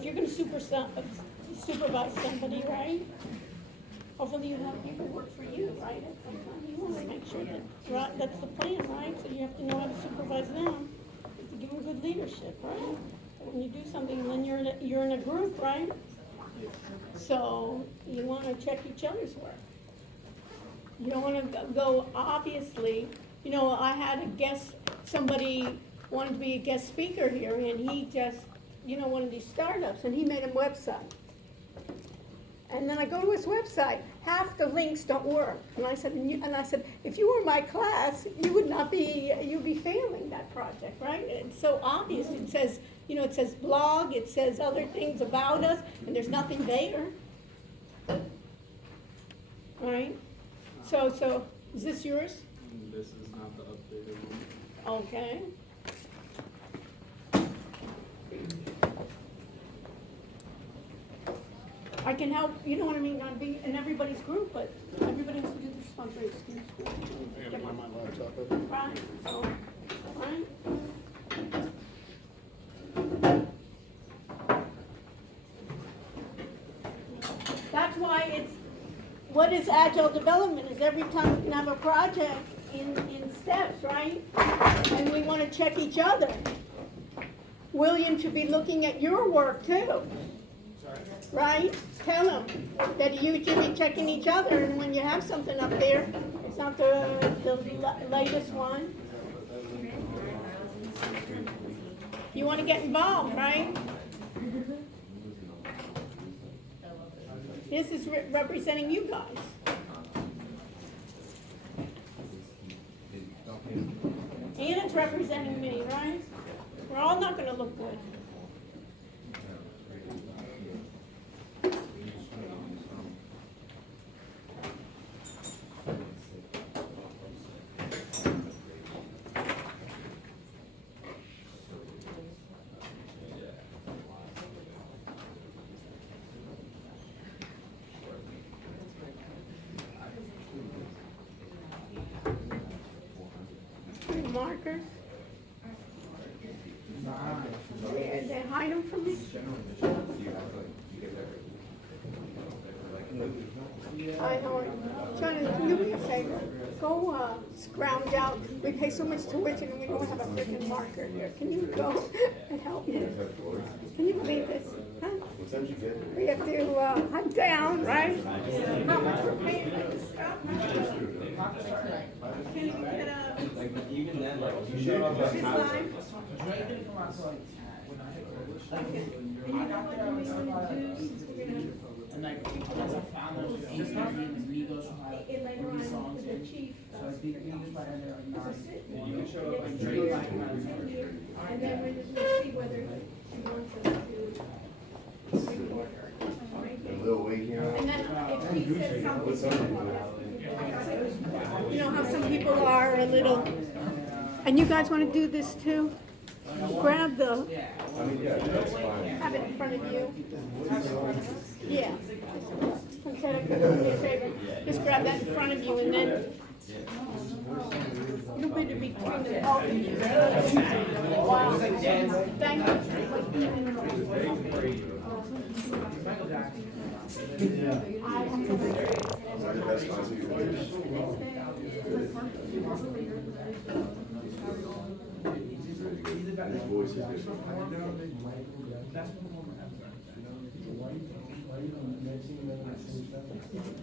if you're gonna supervise somebody, right? Hopefully you have people work for you, right, at some time. You wanna make sure that, right, that's the plan, right? So you have to know how to supervise them, to give them good leadership, right? When you do something, then you're in a group, right? So you wanna check each other's work. You don't wanna go, obviously, you know, I had a guest, somebody wanted to be a guest speaker here, and he just, you know, one of these startups, and he made a website. And then I go to his website, half the links don't work. And I said, if you were my class, you would not be, you'd be failing that project, right? It's so obvious. It says, you know, it says blog, it says other things about us, and there's nothing there. Right? So, is this yours? This is not the updated one. Okay. I can help, you know what I mean, not be in everybody's group, but everybody has to do the responsibility. Excuse me. I gotta get my laptop open. Right, so, right? That's why it's, what is agile development, is every time we can have a project in steps, right? And we wanna check each other. William should be looking at your work too. Right? Tell them that you should be checking each other, and when you have something up there, it's not the latest one. You wanna get involved, right? This is representing you guys. And it's representing me, right? We're all not gonna look good. Markers. They hide them from me. I know. Shannon, can you do me a favor? Go scrounge out. We pay so much tuition and we don't have a freaking marker here. Can you go and help me? Can you believe this? Huh? We have to, I'm down, right? How much we're paying for this stuff? Can you get a, Even then, like, you this show up line? at Okay. And you know what you want to do since we're gonna, And like, as a founder of amigos who have later on songs with the in. chief. So I think we just like there There's a sit. You can show up And like Drake, then we'll see whether she wants us to record her. A little wait here. And then if he says something, you know how some people are a little, and you guys want to do this too? Grab the, I mean, yeah, that's fine. have it in front of you. Yeah. Okay, do me a favor. Just grab that in front of you and then you don't need to be between the both of you. Wow. Thank That's fine. His voice is different.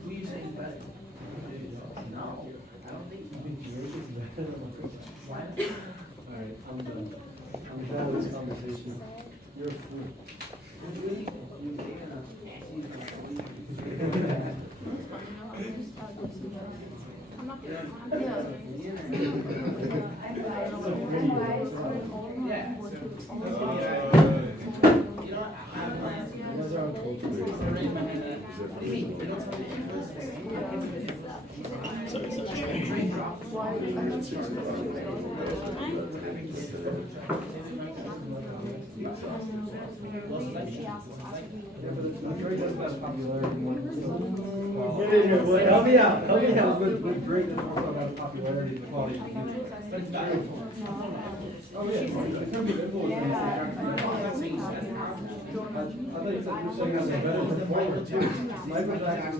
Who you saying better? No, I don't think. Why not? Alright, I'm done. I'm done with this conversation. You're free. I'm not gonna. Those are uncultivated. Drake doesn't have popularity more. Get in here, boy. Help me out. Help me out. With Drake doesn't talk about popularity and quality of the future. Oh, yeah. It's gonna be influenced. thought you said you were saying that's a better performer too. Michael Jackson.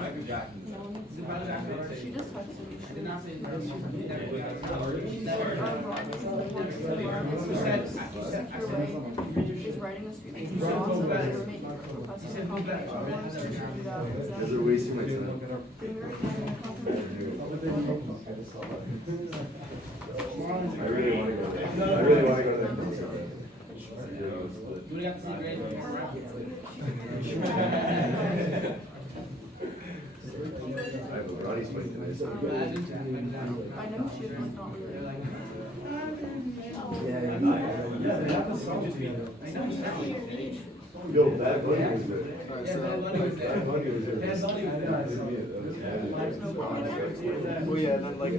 Michael Jackson. Is it Michael Jackson? She just texted me. I did not say that. She She's writing a street. She's also roommate. Those are wasting my time. I really wanna go there. I really wanna go to that concert. You would have to see Grace before, right? I have a Ronnie's fight tonight, so I'm I know she was not really. Yeah, they have the song together. Yo, Bad Bunny was there. Yeah, Bad Bunny was there. Bad Bunny was there. Bad Bunny was there. Well, yeah, and then like,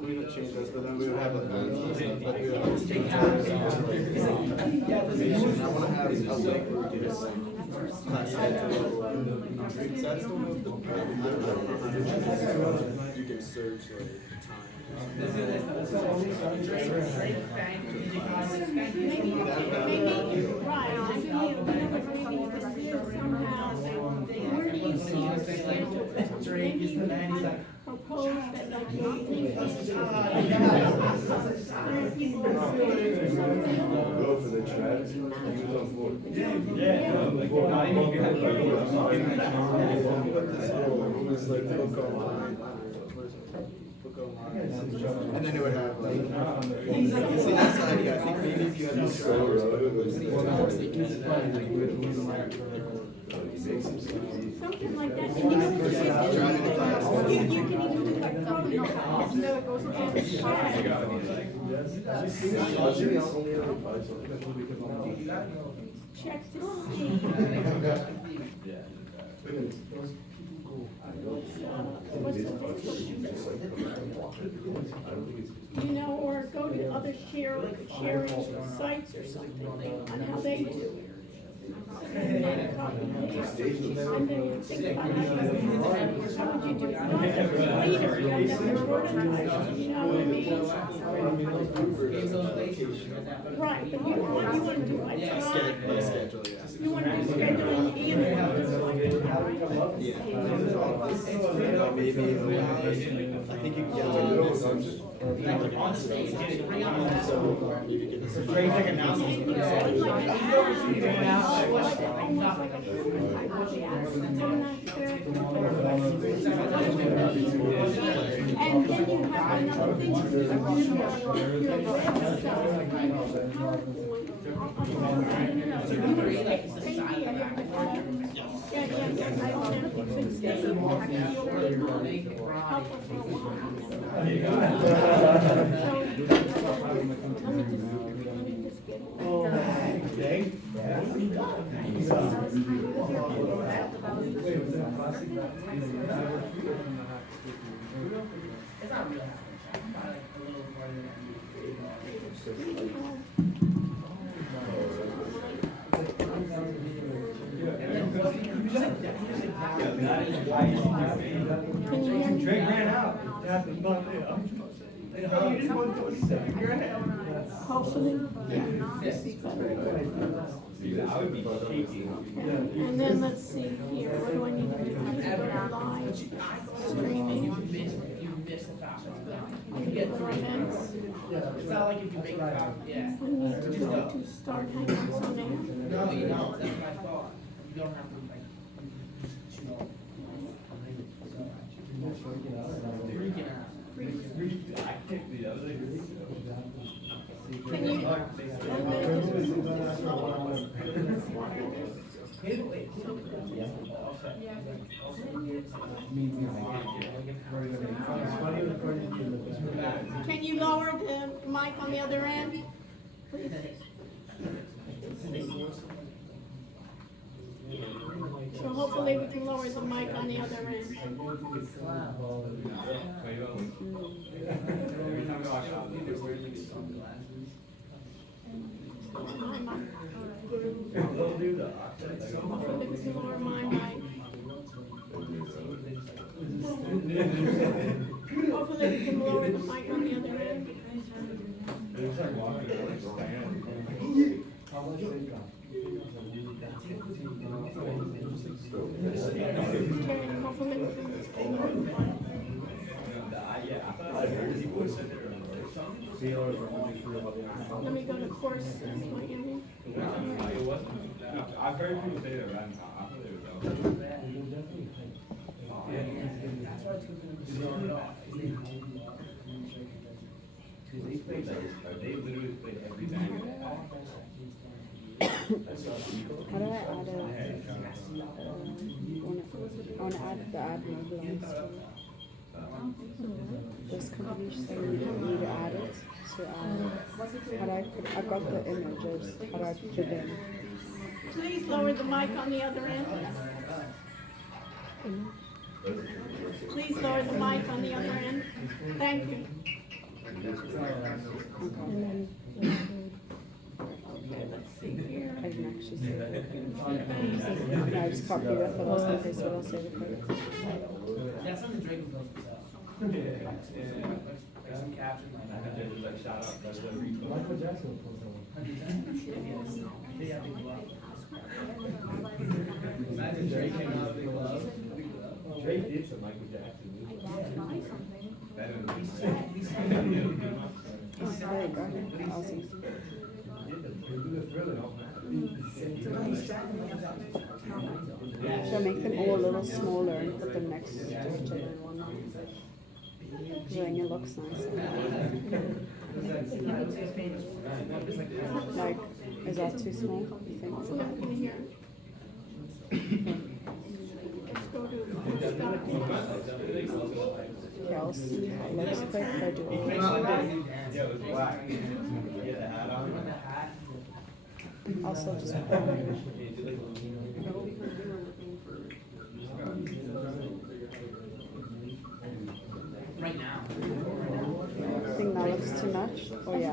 we would change this, but then we would have like bands and stuff, like we would have stage shows. And I wanna have a link where we can just class it to, because that's the one with the, you can search like time. Maybe, right, I feel maybe somehow, where do you see your schedule? Maybe you can kind of propose that like you think there's people who are doing something. Go for the Travis, he was on board. It was like book online. And then it would have like, you see that side, yeah, I think maybe if you have no Travis, but it was, Something like that, and you know, driving to class. you can even do like probably not, no, it goes on the side. Check to see. What's the you know, or go to other sharing sites or something on how they do it. And then copy and paste. And then think about how would you do it? Not later, you have to record it, you know what I mean? Right, but you want to do like Schedule, yeah. you want to do scheduling and you want to do like. Yeah. Maybe, I think you can get away with it. Like on stage, get it, bring out. So, you could get this. Bring like announcements. And then you have another thing to do. It's not real happening. Like a little more than Drake ran out. Hopefully. And then let's see here, what do I need to do? I need to go to live streaming. you miss the foul. You can get three minutes. It's not like if you make a foul, yeah. I need to go to start hangouts on there. No, you don't, that's what I thought. You don't have to like, you know. Freaking out. Can you? Can you lower the mic on the other end? Please. So hopefully we can lower the mic on the other end. My mic. Hopefully we can lower my mic. Hopefully we can lower the mic on the other end. Karen, compliment them. Let me go to course. Miami. I've heard people say that right now. I thought it was That's why it's good for them to start it off. They literally play every bang. How do I add I want to add the ad belongs to this company. She's saying you don't need to add it. So how do I put, I've got the images. How do I put it in? Please lower the mic on the other end. Please lower the mic on the other end. Thank you. Okay, let's see here. I didn't actually say it. No, I just copied it for those in case what I'll say the code. That's something Drake was supposed to sell. Like some caption like Like shout out, that's the Michael Jackson will post that one. they have big love. Imagine Drake came out of Big Love. Drake did some Michael Jackson. Better than He sang Oh, there you go. Awesome. Should I make them all a little smaller and put them next to each other in one line? Because then it looks nice. Like, is that too small, you think? No, in here. Let's go to Scott. Okay, I'll see how it looks quick if I do all this. Yeah, it was black. He had a hat on. Also just right now. I think that looks too much. Oh yeah.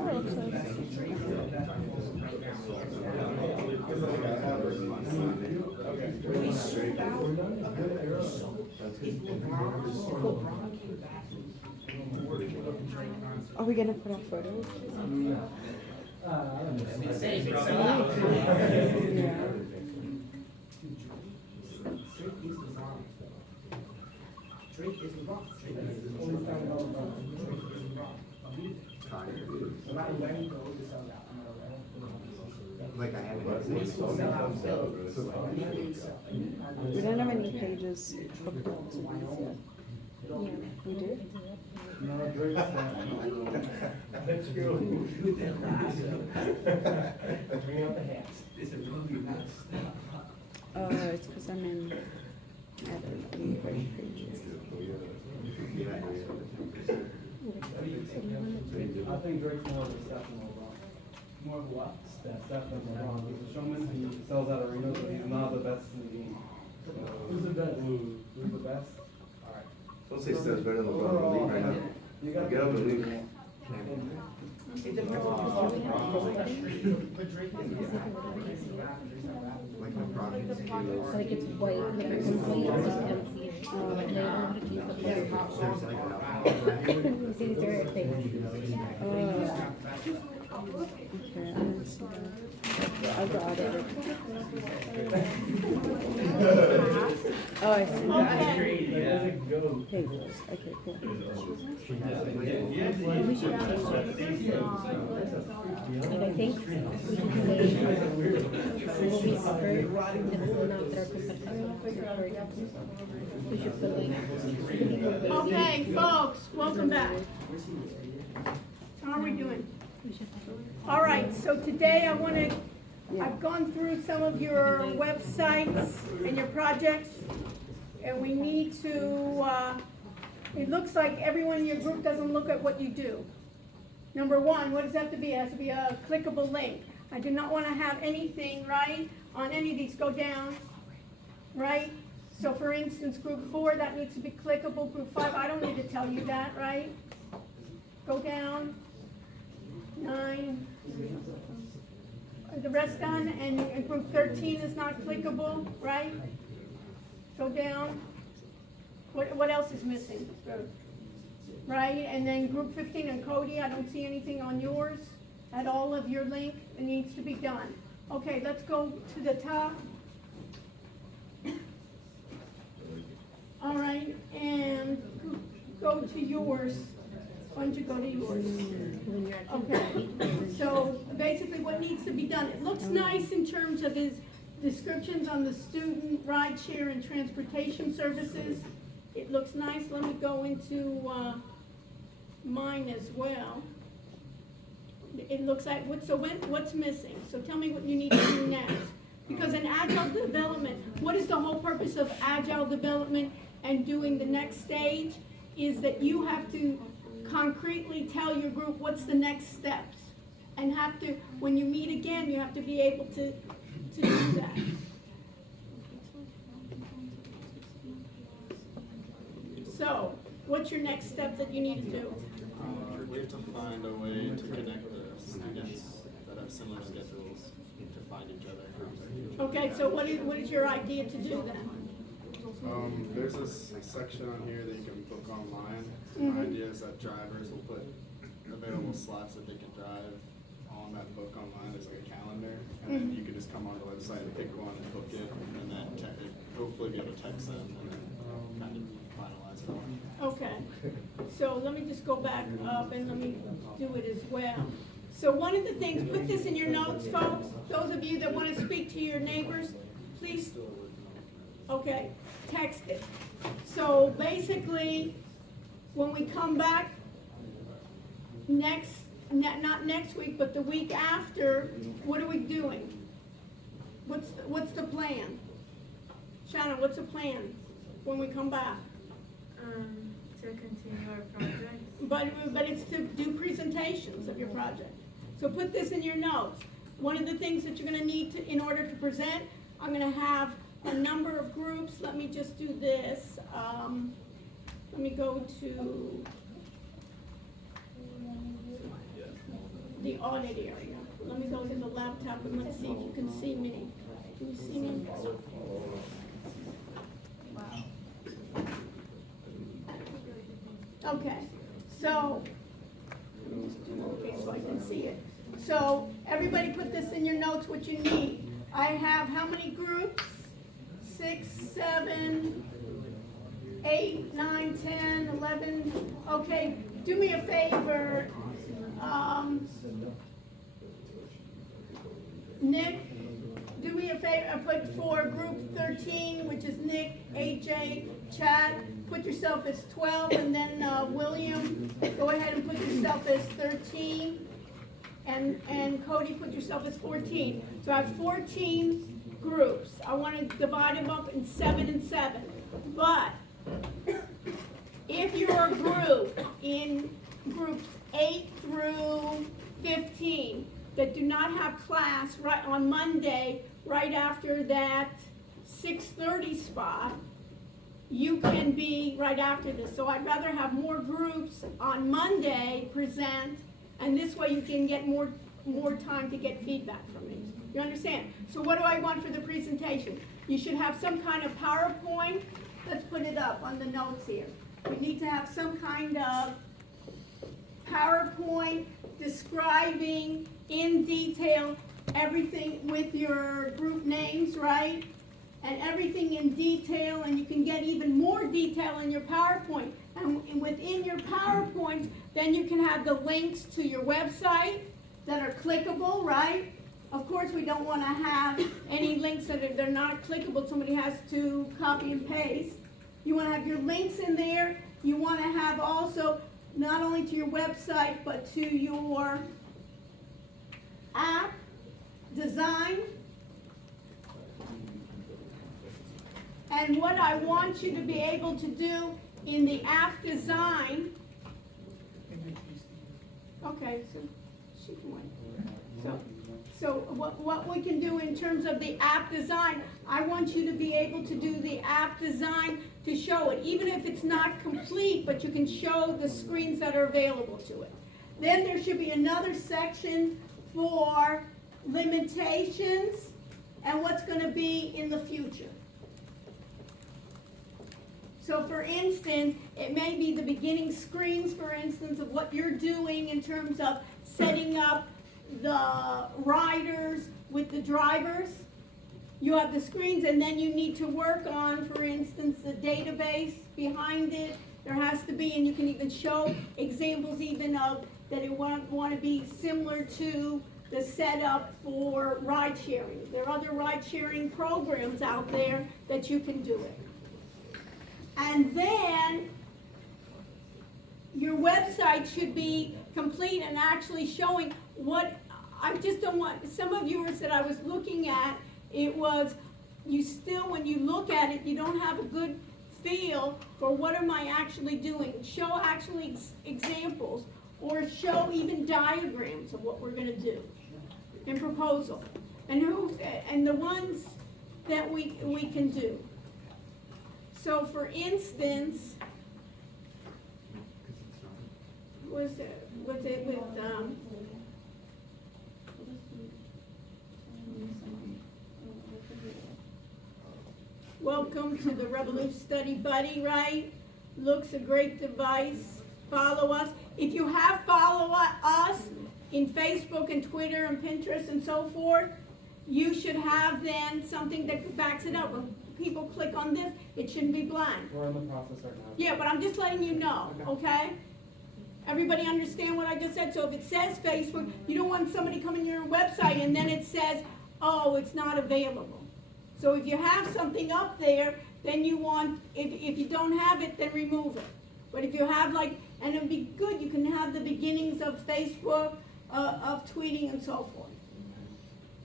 Are we gonna put up photos? It's safe. Yeah. Drake is the rock. Drake is the rock. No matter where you go, it's sold out. No matter where. Like I had We don't have any pages hooked up to these yet. We do? No, Drake's Let's go. Bring out the hats. It's because I'm in edit the pages. I think Drake's more of a Stephen LeBron. More of what? Stephen LeBron. He's a showman. He sells out arenas, but he's not the best in the game. Who's the best? Who's the best? Don't say Steph's better than LeBron. Leave right now. You gotta Get up and leave. It depends on but Drake is Like LeBron. So like it's white, and the person's white, so you can see it. And then I'm gonna keep the blue top. See the stereotype. Okay, I didn't see that. I'll go out of it. Oh, I see. Okay. Pages. Okay, cool. We should change it. And I think we can say, will we offer this amount that our competitors will. We should put like. Okay, folks, welcome back. How are we doing? All right, so today I've gone through some of your websites and your projects, and we need to, it looks like everyone in your group doesn't look at what you do. Number one, what does that have to be? It has to be a clickable link. I do not want to have anything, right, on any of these go down, right? So for instance, group 4, that needs to be clickable. Group 5, I don't need to tell you that, right? Go down. 9. The rest done, and group 13 is not clickable, right? Go down. What else is missing? Right, and then group 15 and Cody, I don't see anything on yours at all of your link. It needs to be done. Okay, let's go to the top. All right, and go to yours. Why don't you go to yours? When you're at Okay, so basically what needs to be done, it looks nice in terms of his descriptions on the student ride share and transportation services. It looks nice, let me go into, mine as well. It looks like, what's missing? So tell me what you need to do next. Because in agile development, what is the whole purpose of agile development and doing the next stage? Is that you have to concretely tell your group what's the next steps. And have to, when you meet again, you have to be able to do that. So, what's your next step that you need to do? We have to find a way to connect the students that have similar schedules to find each other. Okay, so what is your idea to do then? There's this section on here that you can book online. Mhm. My idea is that drivers will put available slots that they can drive on that book online. There's like a calendar, and then you can just come on the website and pick one and book it, and then hopefully be able to text them and then kind of finalize it all. Okay, so let me just go back up and let me do it as well. So one of the things, put this in your notes, folks, those of you that want to speak to your neighbors, please, okay, text it. So basically, when we come back not next week, but the week after, what are we doing? What's the plan? Shannon, what's the plan when we come back? To continue our project. But it's to do presentations of your project. So put this in your notes. One of the things that you're gonna need to, in order to present, I'm gonna have a number of groups. Let me just do this. Let me go to the audit area. Let me go to the laptop and let's see if you can see me. Can you see me? Okay, so, let me just do okay so I can see it. So, everybody put this in your notes, what you need. I have how many groups? 6, 7, 8, 9, 10, 11. Okay, do me a favor. Nick, do me a favor, I put for group 13, which is Nick, AJ, Chad, put yourself as 12, and then William, go ahead and put yourself as 13, and Cody, put yourself as 14. So I have 14 groups. I want to divide them up in 7 and 7. But if you're a group in groups 8 through 15 that do not have class right on Monday, right after that 6:30 spot, you can be right after this. So I'd rather have more groups on Monday present, and this way you can get more time to get feedback from me. You understand? So what do I want for the presentation? You should have some kind of PowerPoint. Let's put it up on the notes here. We need to have some kind of PowerPoint describing in detail everything with your group names, right? And everything in detail, and you can get even more detail in your PowerPoint. And within your PowerPoint, then you can have the links to your website that are clickable, right? Of course, we don't want to have any links that they're not clickable. Somebody has to copy and paste. You want to have your links in there. You want to have also not only to your website, but to your app design. And what I want you to be able to do in the app design, okay, so she can wait. So what we can do in terms of the app design, I want you to be able to do the app design to show it, even if it's not complete, but you can show the screens that are available to it. Then there should be another section for limitations and what's going to be in the future. So for instance, it may be the beginning screens, for instance, of what you're doing in terms of setting up the riders with the drivers. You have the screens, and then you need to work on, for instance, the database behind it. There has to be, and you can even show examples even of that it want to be similar to the setup for ride sharing. There are other ride sharing programs out there that you can do it. And then your website should be complete and actually showing what, I just don't want, some of viewers that I was looking at, it was, you still, when you look at it, you don't have a good feel for what am I actually doing. Show actually examples, or show even diagrams of what we're gonna do in proposal. And the ones that we can do. So for instance, was it with, welcome to the Revolution Study Buddy, right? Looks a great device. Follow us. If you have followed us in Facebook and Twitter and Pinterest and so forth, you should have then something that backs it up. When people click on this, it shouldn't be blank. We're in the process right now. Yeah, but I'm just letting you know, okay? Everybody understand what I just said? So if it says Facebook, you don't want somebody coming to your website and then it says, oh, it's not available. So if you have something up there, then you want, if you don't have it, then remove it. But if you have like, and it'd be good, you can have the beginnings of Facebook, of tweeting and so forth.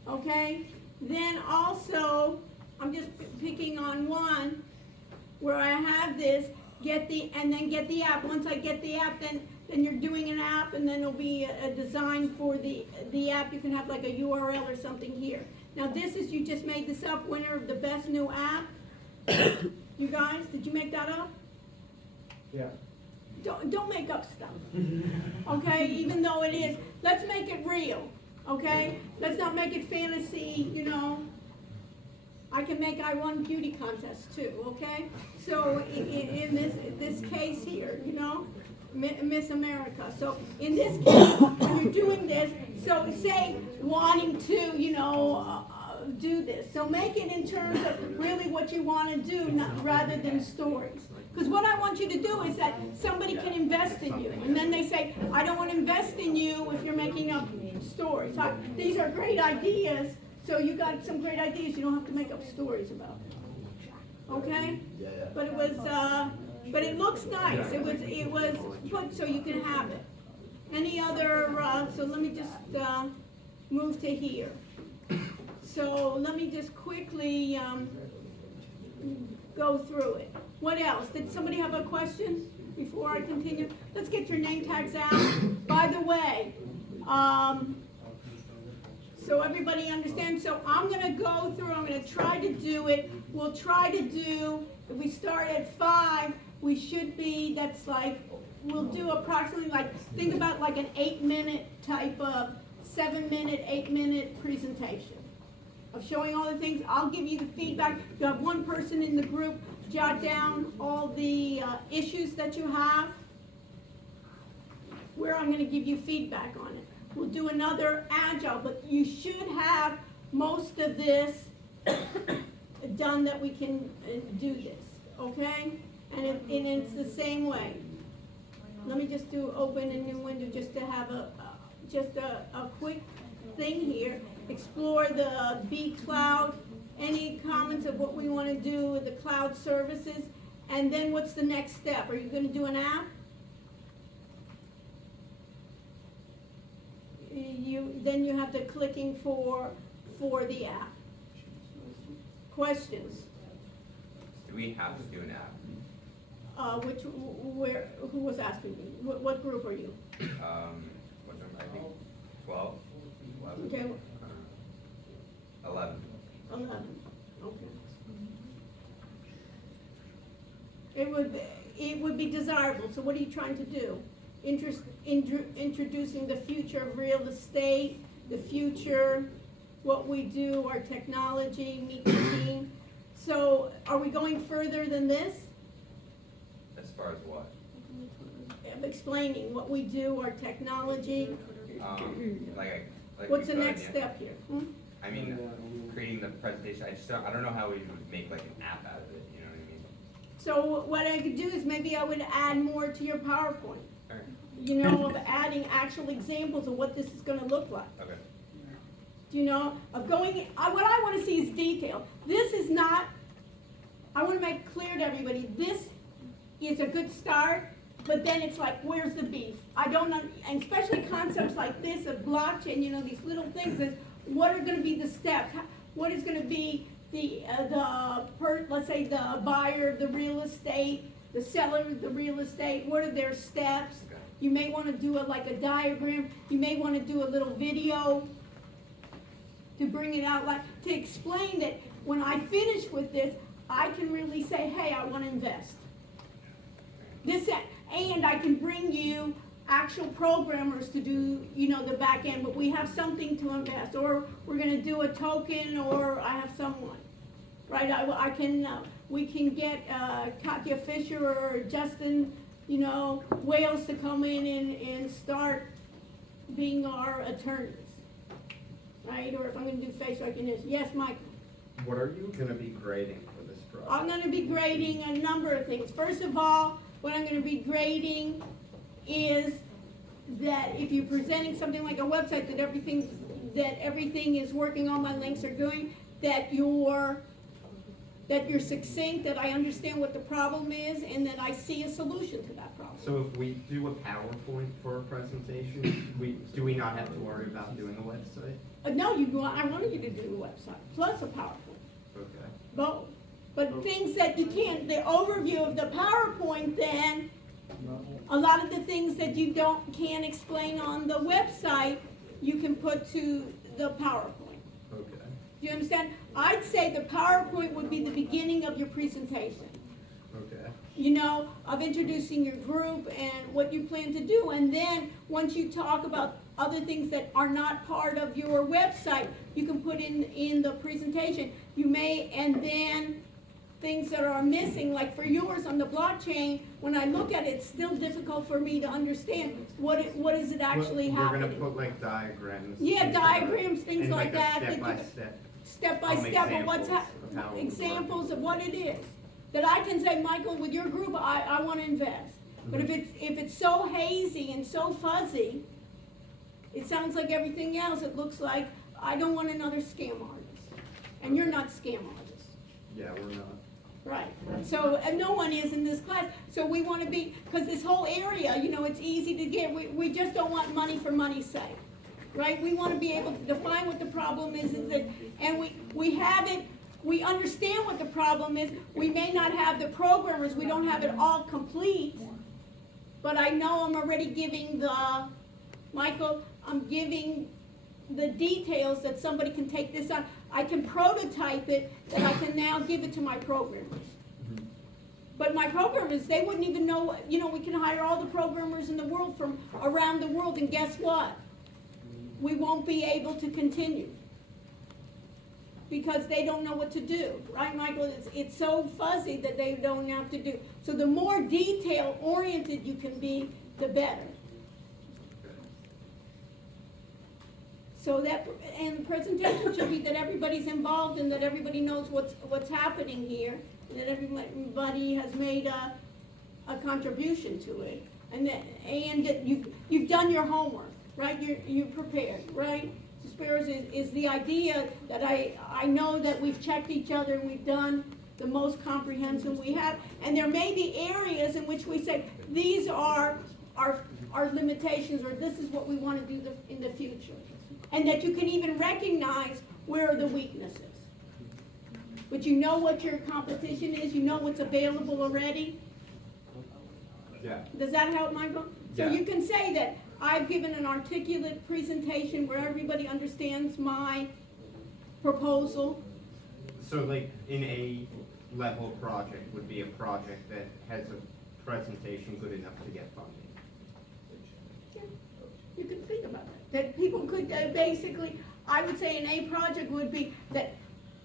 Okay? Then also, I'm just picking on one where I have this, get the app. Once I get the app, then you're doing an app, and then it'll be a design for the app. You can have like a URL or something here. Now this is, you just made this up, winner of the best new app. You guys, did you make that up? Yeah. Don't make up stuff, okay? Even though it is, let's make it real, okay? Let's not make it fantasy, you know. I can make I Won Beauty contest too, okay? So in this case here, you know, Miss America. So in this case, when you're doing this, so say wanting to, you know, do this. So make it in terms of really what you want to do, rather than stories. Because what I want you to do is that somebody can invest in you. And then they say, I don't want to invest in you if you're making up stories. These are great ideas. So you got some great ideas. You don't have to make up stories about it. Okay? But it was, but it looks nice. It was put so you can have it. Any other, so let me just move to here. So let me just quickly go through it. What else? Did somebody have a question before I continue? Let's get your name tags out. By the way, so everybody understands. So I'm going to go through, I'm going to try to do it. We'll try to do, if we start at 5, we should be, that's like, we'll do approximately like, think about like an 8-minute type of 7-minute, 8-minute presentation of showing all the things. I'll give you the feedback. You have one person in the group, jot down all the issues that you have, where I'm going to give you feedback on it. We'll do another agile, but you should have most of this done that we can do this, okay? And it's the same way. Let me just do open a new window just to have a quick thing here. Explore the B Cloud. Any comments of what we want to do with the cloud services? And then what's the next step? Are you going to do an app? Then you have the clicking for the app. Questions? Do we have to do an app? Who was asking me? What group are you? What's number, I think, 12? 11? Okay, 11. 11, okay. It would be desirable, so what are you trying to do? Introducing the future of real estate, the future, what we do, our technology, meet the team. So are we going further than this? As far as what? Explaining what we do, our technology. Like Like What's we the could, next yeah. step here? Hmm? I mean, creating the presentation, I don't know how we would make like an app out of it, you know what I mean? So what I could do is maybe I would add more to your PowerPoint, Alright, you know, of adding actual examples of what this is gonna look like. okay. You know, of going, what I wanna see is detail. This is not, I wanna make clear to everybody, this is a good start, but then it's like, where's the beef? I don't know, and especially concepts like this of blockchain, you know, these little things is, what are gonna be the steps? What is gonna be let's say the buyer of the real estate, the seller of the real estate, what are their steps? Okay. You may wanna do like a diagram, you may wanna do a little video to bring it out, like, to explain that when I finish with this, I can really say, hey, I wanna invest. And I can bring you actual programmers to do, you know, the back end, but we have something to invest, or we're gonna do a token, or I have someone, right? We can get, Katya Fisher or Justin, you know, Wales to come in and start being our attorneys, right? Or if I'm gonna do face recognition, yes, Michael? What are you gonna be grading for this project? I'm gonna be grading a number of things. First of all, what I'm gonna be grading is that if you're presenting something like a website, that everything is working, all my links are going, that you're succinct, that I understand what the problem is, and that I see a solution to that problem. So if we do a PowerPoint for a presentation, do we not have to worry about doing a website? No, I wanted you to do a website, plus a PowerPoint, Okay. both. But things that you can't, the overview of the PowerPoint then, a lot of the things that you can't explain on the website, you can put to the PowerPoint. Okay. Do you understand? I'd say the PowerPoint would be the beginning of your presentation. Okay. You know, of introducing your group and what you plan to do. And then, once you talk about other things that are not part of your website, you can put in the presentation. And then things that are missing, like for yours on the blockchain, when I look at it, it's still difficult for me to understand what is it actually happening. We're gonna put like diagrams. Yeah, diagrams, things and like that. Step by step. Step by step of what's examples of what it is. That I can say, Michael, with your group, I wanna invest. But if it's so hazy and so fuzzy, it sounds like everything else, it looks like, I don't want another scam artist. And you're not scam artists. Yeah, we're not. Right, so, and no one is in this class, so we wanna be, cause this whole area, you know, it's easy to get, we just don't want money for money's sake, right? We wanna be able to define what the problem is, and we understand what the problem is, we may not have the programmers, we don't have it all complete, but I know I'm already giving Michael, I'm giving the details that somebody can take this on. I can prototype it, that I can now give it to my programmers. But my programmers, they wouldn't even know, you know, we can hire all the programmers in the world from around the world, and guess what? We won't be able to continue. Because they don't know what to do, right, Michael? It's so fuzzy that they don't know what to do. So the more detail-oriented you can be, the better. So and the presentation should be that everybody's involved and that everybody knows what's happening here, and that everybody has made a contribution to it, and that you've done your homework, right? You're prepared, right? Spears is the idea that I know that we've checked each other and we've done the most comprehensive we have, and there may be areas in which we say these are our limitations, or this is what we want to do in the future. And that you can even recognize where are the weaknesses. But you know what your competition is, you know what's available already. Yeah. Does that help, Michael? So Yeah. you can say that I've given an articulate presentation where everybody understands my proposal. So like an A-level project would be a project that has a presentation good enough to get funding. Yeah, you can think about that. That people could basically, I would say an A project would be that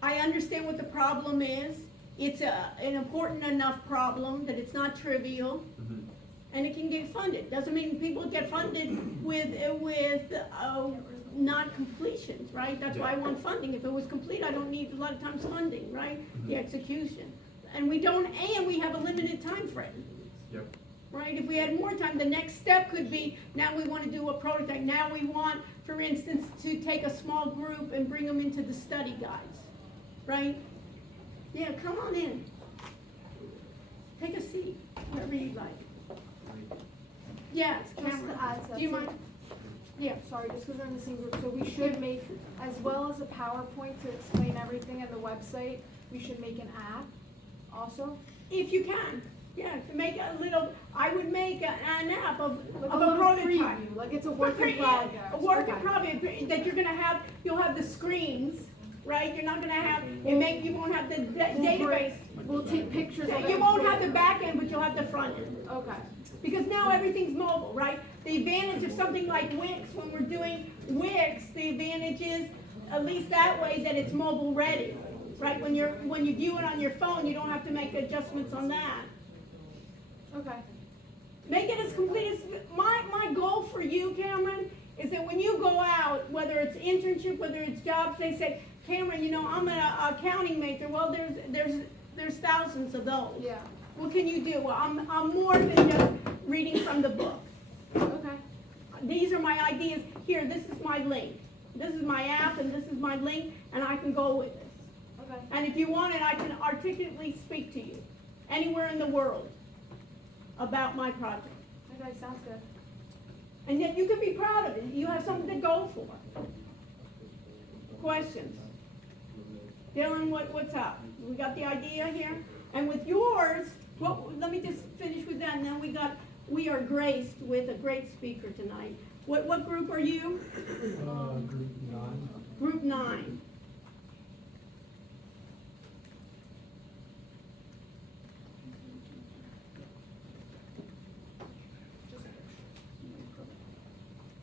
I understand what the problem is. It's an important enough problem that it's not trivial, and it can get funded. Doesn't mean people get funded with not completions, right? That's why I want funding. If it was complete, I don't need a lot of times funding, right? The execution. And we don't, and we have a limited time frame. Yep. Right, if we had more time, the next step could be, now we wanna do a prototype, now we want, for instance, to take a small group and bring them into the study guides, right? Yeah, come on in. Take a seat, wherever you'd like. Yes, Just Cameron, to add to that, do you so- mind? Yeah, Sorry, just because we're in the same group, so we should make, as well as a PowerPoint to explain everything on the website, we should make an app also. if you can, yeah, to make a little, I would make an app of Like a a little prototype. preview, like it's a work in progress. A work in Okay. progress, that you're gonna have, you'll have the screens, right? You're not gonna have, you won't have the database. We'll take pictures of it. You won't have the back end, but you'll have the front end. Okay. Because now everything's mobile, right? The advantage of something like Wix, when we're doing Wix, the advantage is, at least that way, that it's mobile ready, right? When you view it on your phone, you don't have to make adjustments on that. Okay. Make it as complete as, my goal for you, Cameron, is that when you go out, whether it's internship, whether it's jobs, they say, Cameron, I'm an accounting major. Well, there's thousands of those. Yeah. What can you do? Well, I'm more than just reading from the book. Okay. These are my ideas. Here, this is my link. This is my app, and this is my link, and I can go with this. Okay. And if you want it, I can articulately speak to you anywhere in the world about my project. Okay, sounds good. And yet you can be proud of it. You have something to go for. Questions? Dylan, what's up? We got the idea here? And with yours, let me just finish with that, and then we are graced with a great speaker tonight. What group are you? Group 9. Group 9.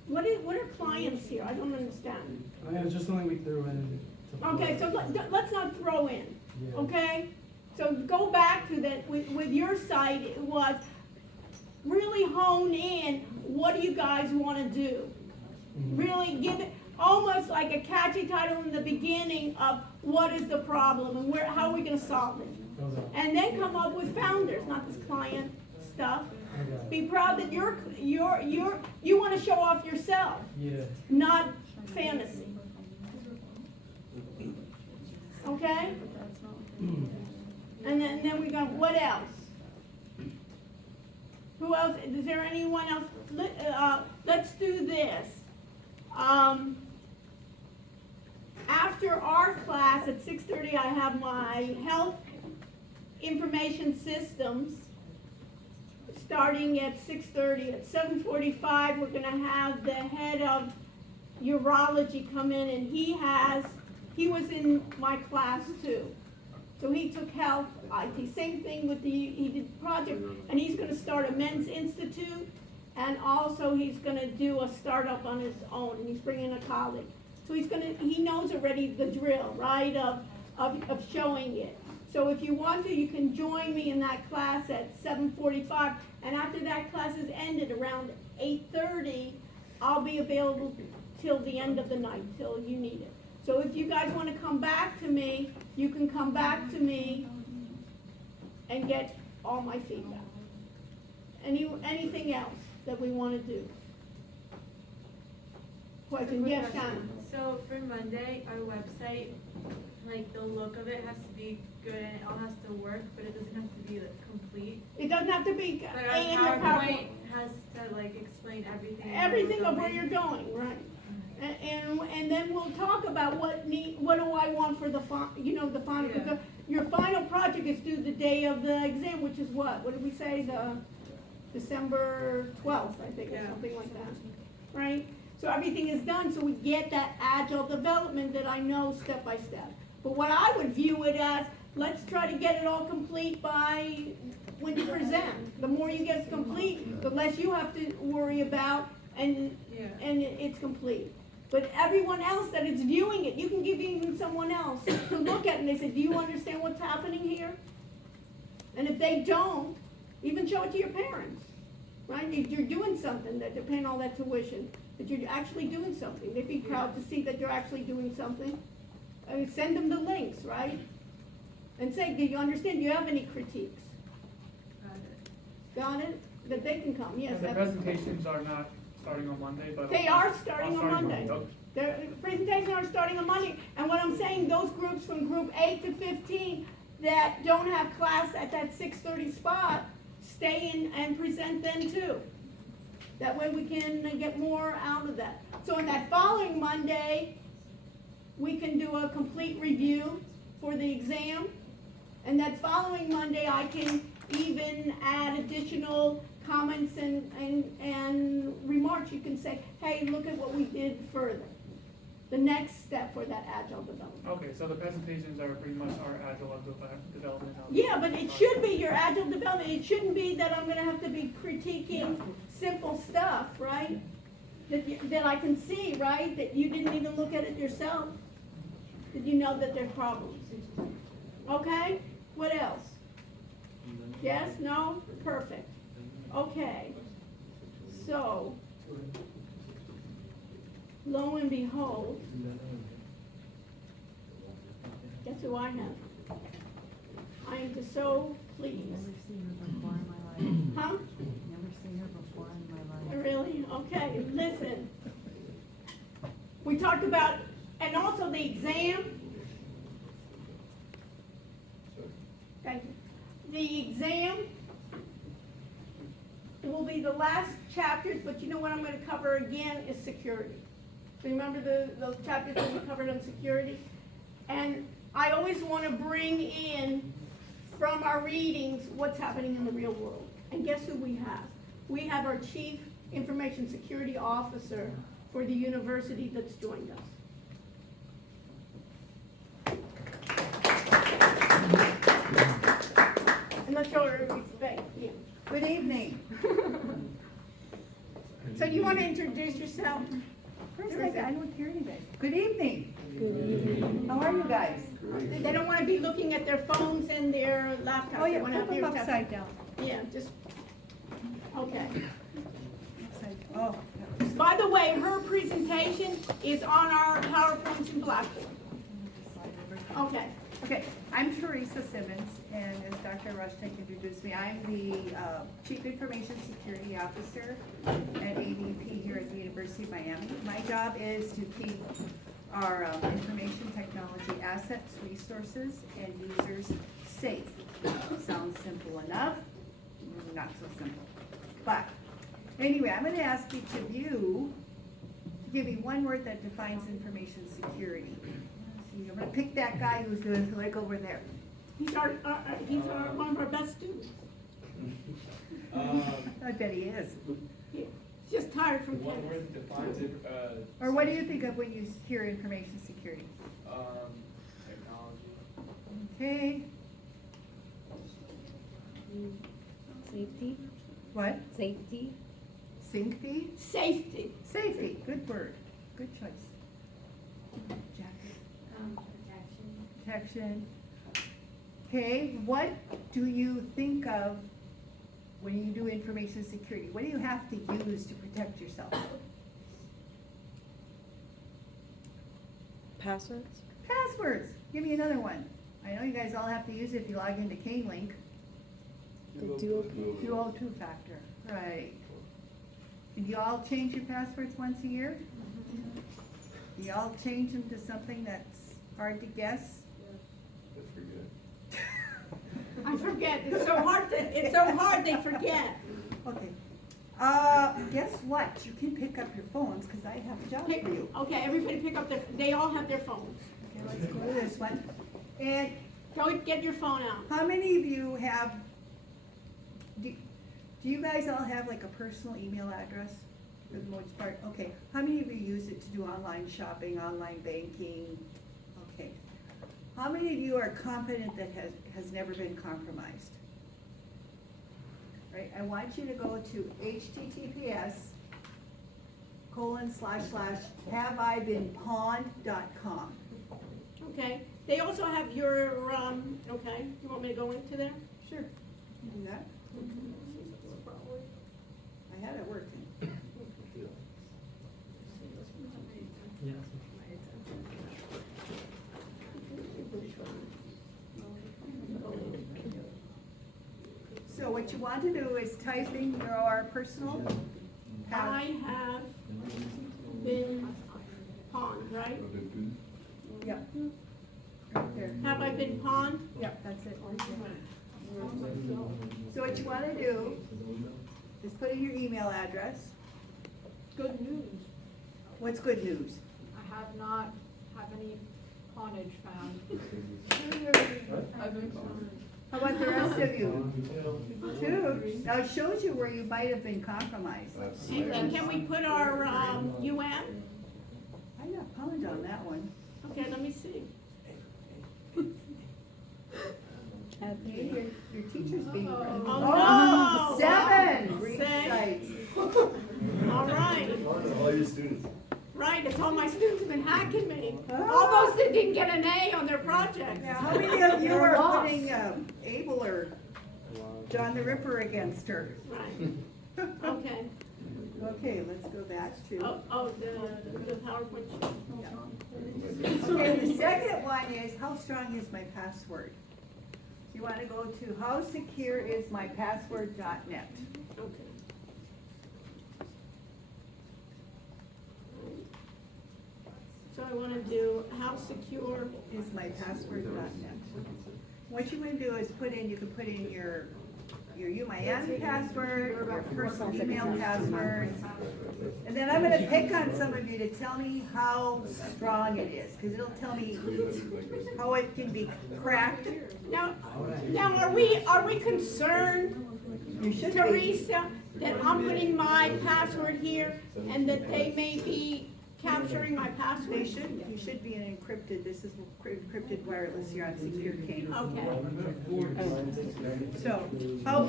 What are clients here? I don't understand. Yeah, it's just something we threw in. Okay, so let's not throw in, Yeah. okay? So go back to that, with your site, it was really hone in, what do you guys wanna do? Really give it, almost like a catchy title in the beginning of what is the problem and how are we gonna solve it? And then come up with founders, not this client stuff. Be proud that you wanna show off yourself, Yeah. not fantasy. Okay? And then we got, what else? Who else, is there anyone else? Let's do this. After our class at 6:30, I have my health information systems starting at 6:30. At 7:45, we're gonna have the head of urology come in, and he was in my class too. So he took health, IT, same thing with he did the project, and he's gonna start a men's institute, and also he's gonna do a startup on his own, and he's bringing a colleague. So he knows already the drill, right, of showing it. So if you want to, you can join me in that class at 7:45, and after that class is ended around 8:30, I'll be available till the end of the night, till you need it. So if you guys wanna come back to me, you can come back to me and get all my feedback. Anything else that we wanna do? Question, yes, Shannon? So for Monday, our website, like the look of it has to be good and it all has to work, but it doesn't have to be like complete. It doesn't have to be But in our your PowerPoint PowerPoint. has to like explain everything. Everything of where you're going, right? And then we'll talk about what do I want for the the final, because your final project is due the day of the exam, which is what did we say, the December 12th, I think, or something like that, right? So everything is done, so we get that agile development that I know step by step. But what I would view it as, let's try to get it all complete by when you present. The more you get complete, the less you have to worry about, and it's complete. But everyone else that is viewing it, you can give even someone else to look at it and they say, do you understand what's happening here? And if they don't, even show it to your parents, right? If you're doing something that they're paying all that tuition, that you're actually doing something. They'd be proud to see that you're actually doing something. I mean, send them the links, right? And say, do you understand, do you have any critiques? Got it? That they can come, yes. And the that's- presentations are not starting on Monday, but. They are starting on Monday. Okay. Their presentations are starting on Monday, and what I'm saying, those groups from group 8 to 15 that don't have class at that 6:30 spot, stay in and present then too. That way we can get more out of that. So on that following Monday, we can do a complete review for the exam, and that following Monday, I can even add additional comments and remarks. You can say, hey, look at what we did further. The next step for that agile development. Okay, so the presentations are pretty much our agile development. Yeah, but it should be your agile development. It shouldn't be that I'm gonna have to be critiquing simple stuff, right? That I can see, right? That you didn't even look at it yourself. Did you know that there's problems? Okay, what else? Yes, no, perfect. Okay, so, lo and behold, guess who I have? I am just so pleased. Never seen her before in my life. Huh? Never seen her before in my life. Really? Okay, listen. We talked about, and also the exam. Thank you. The exam will be the last chapters, but you know what I'm gonna cover again is security. So remember those chapters that we covered on security? And I always wanna bring in from our readings what's happening in the real world. And guess who we have? We have our Chief Information Security Officer for the university that's joined us. And let's show her respect, yeah. Good evening. So you want to introduce yourself? First, I don't hear you guys. Good evening. Good evening. How are you guys? They don't want to be looking at their phones and their laptops. Oh, They yeah, wanna put have them your upside down. Yeah, just, okay. Oh. By the way, her presentation is on our PowerPoints and Blackboard. Okay. Okay, I'm Teresa Simmons, and as Dr. Rushnick introduced me, I'm the Chief Information Security Officer at ADP here at the University of Miami. My job is to keep our information technology assets, resources, and users safe. Sounds simple enough, not so simple. But anyway, I'm going to ask each of you to give me one word that defines information security. See, I'm going to pick that guy who's like over there. He's one of our best students. I bet he is. Yeah. Just tired from One tennis. word defines it, Or what do you think of when you hear information security? technology. Okay, Safety, what? safety, Safety? Safety. Safety, good word, good choice. Jackie? Protection. Okay, what do you think of when you do information security? What do you have to use to protect yourself? Passwords? Passwords, give me another one. I know you guys all have to use it if you log into K-Link. The dual Dual two-factor, right. Do you all change your passwords once a year? Do you all change them to something that's hard to guess? I forget. It's so hard they forget. Okay. Guess what? You can pick up your phones, because I have a job for you. Okay, everybody pick up they all have their phones. Okay, let's go to this one. And Go get your phone out. how many of you have, do you guys all have like a personal email address for the most part? Okay. How many of you use it to do online shopping, online banking? Okay. How many of you are confident that has never been compromised? Right, I want you to go to https://haveibeenpawned.com. Okay. They also have your okay. You want me to go into there? Sure. You do that? I had it working. So what you want to do is type in your personal. I have been pawned, right? Yep. Right there. Have I been pawned? Yep, that's it. So what you wanna do is put in your email address. Good news. What's good news? I have not have any pawnage found. How about the rest of you? Two. Now it shows you where you might have been compromised. And can we put our, UN? I got pawned on that one. Okay, let me see. Maybe your teacher's being. Oh, no. 7 Say. sites. All right. All your students. Right, it's all my students have been hacking me. All those that didn't get an A on their projects. Now, how many of you They're are lost. putting Abel or John the Ripper against her? Right. Okay. Okay, let's go back to. The PowerPoint show. Okay, the second one is, how strong is my password? You want to go to howsecureismypassword.net. Okay. So I want to do how secure Is mypassword.net. What you want to do is you can put in your UMIM password, your personal email password. And then I'm gonna pick on some of you to tell me how strong it is, because it'll tell me how it can be cracked. Now are we concerned, You should be. Teresa, that I'm putting my password here and that they may be capturing my password? You should be an encrypted, this is encrypted wireless here on Secure Cable. Okay. So, how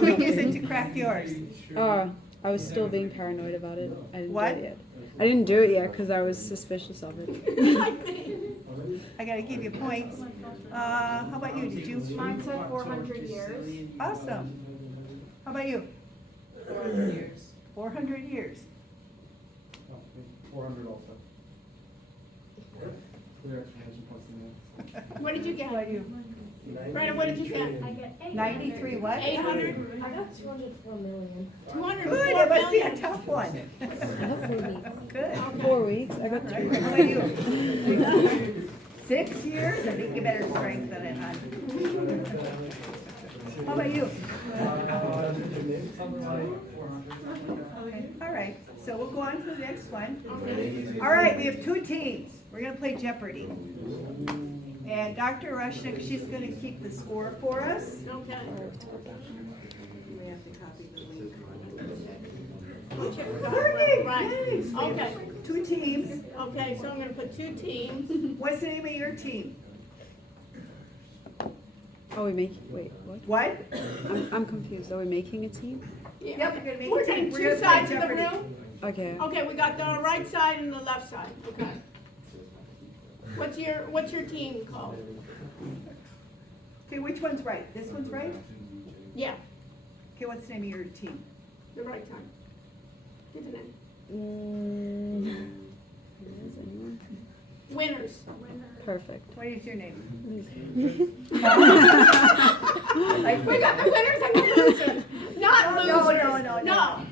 quick is it to crack yours? I was still being paranoid about it. I didn't What? do it yet. I didn't do it yet because I was suspicious of it. I gotta give you points. How about you? Did you? Mine said 400 years. Awesome. How about you? 400 years. 400 years. 400 also. Clear explanation points in there. What did you How get? about you? Brandon, what did you get? I get 800. 93 what? 800? I got 204 million. 204 Good, it must be a million? tough one. Good. 4 weeks. I got 3. How about you? 6 years? I think you better strengthen it, hon. How about you? Something like 400. Okay, all right, so we'll go on to the next one. All right, we have 2 teams. We're gonna play Jeopardy. And Dr. Rushnick, she's gonna keep the score for us. Okay. We have to copy the link. Perfect. Right, okay. 2 teams. Okay, so I'm gonna put 2 teams. What's the name of your team? Are we making? Wait, what? What? I'm confused. Are we making a team? Yeah, Yep, we're gonna make We're a team. getting We're 2 gonna play sides of the Jeopardy. room? Okay. Okay, we got the right side and the left side, okay. What's your team called? Okay, which one's right? This one's right? Yeah, Okay, what's the name of your team? the right side. Give the name. Is anyone? Winners. Perfect. What is your name? We got the winners and the losers, not No, losers. no.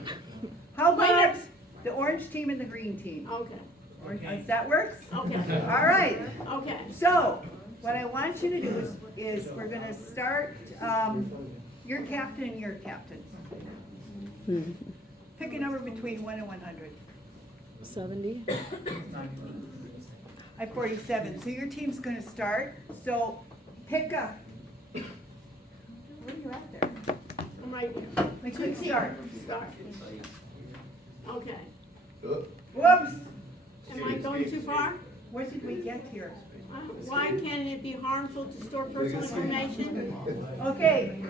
How about Winners. the orange team and the green team? Okay, Does that works? okay, All right. okay. So, what I want you to do is we're gonna start, your captain and your captain. Pick a number between 1 and 100. 70. I have 47, so your team's gonna start, so pick a. Where are you at there? I'm right here. Make sure you start. Start. Okay. Whoops! Am I going too far? Where did we get here? Why can it be harmful to store personal information? Okay.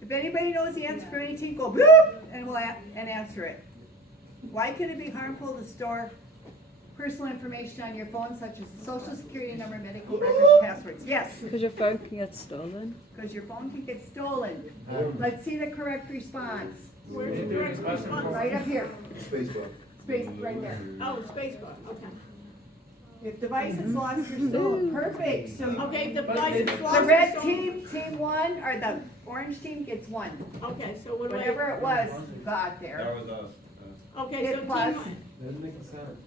If anybody knows the answer for any team, go bloop, and we'll and answer it. Why can it be harmful to store personal information on your phone, such as social security number, medical records, passwords? Yes. Because your phone can get stolen. Because your phone can get stolen. Let's see the correct response. Where's the correct response? Right up here. Spacebar. Space, right there. Oh, space bar, okay. If devices lost or stolen, perfect, so. Okay, the device is lost The or red stolen. team one, or the orange team gets one. Okay, so what do I? Whatever it was, got That there. was us. Okay, so Hit plus. team, Doesn't make sense.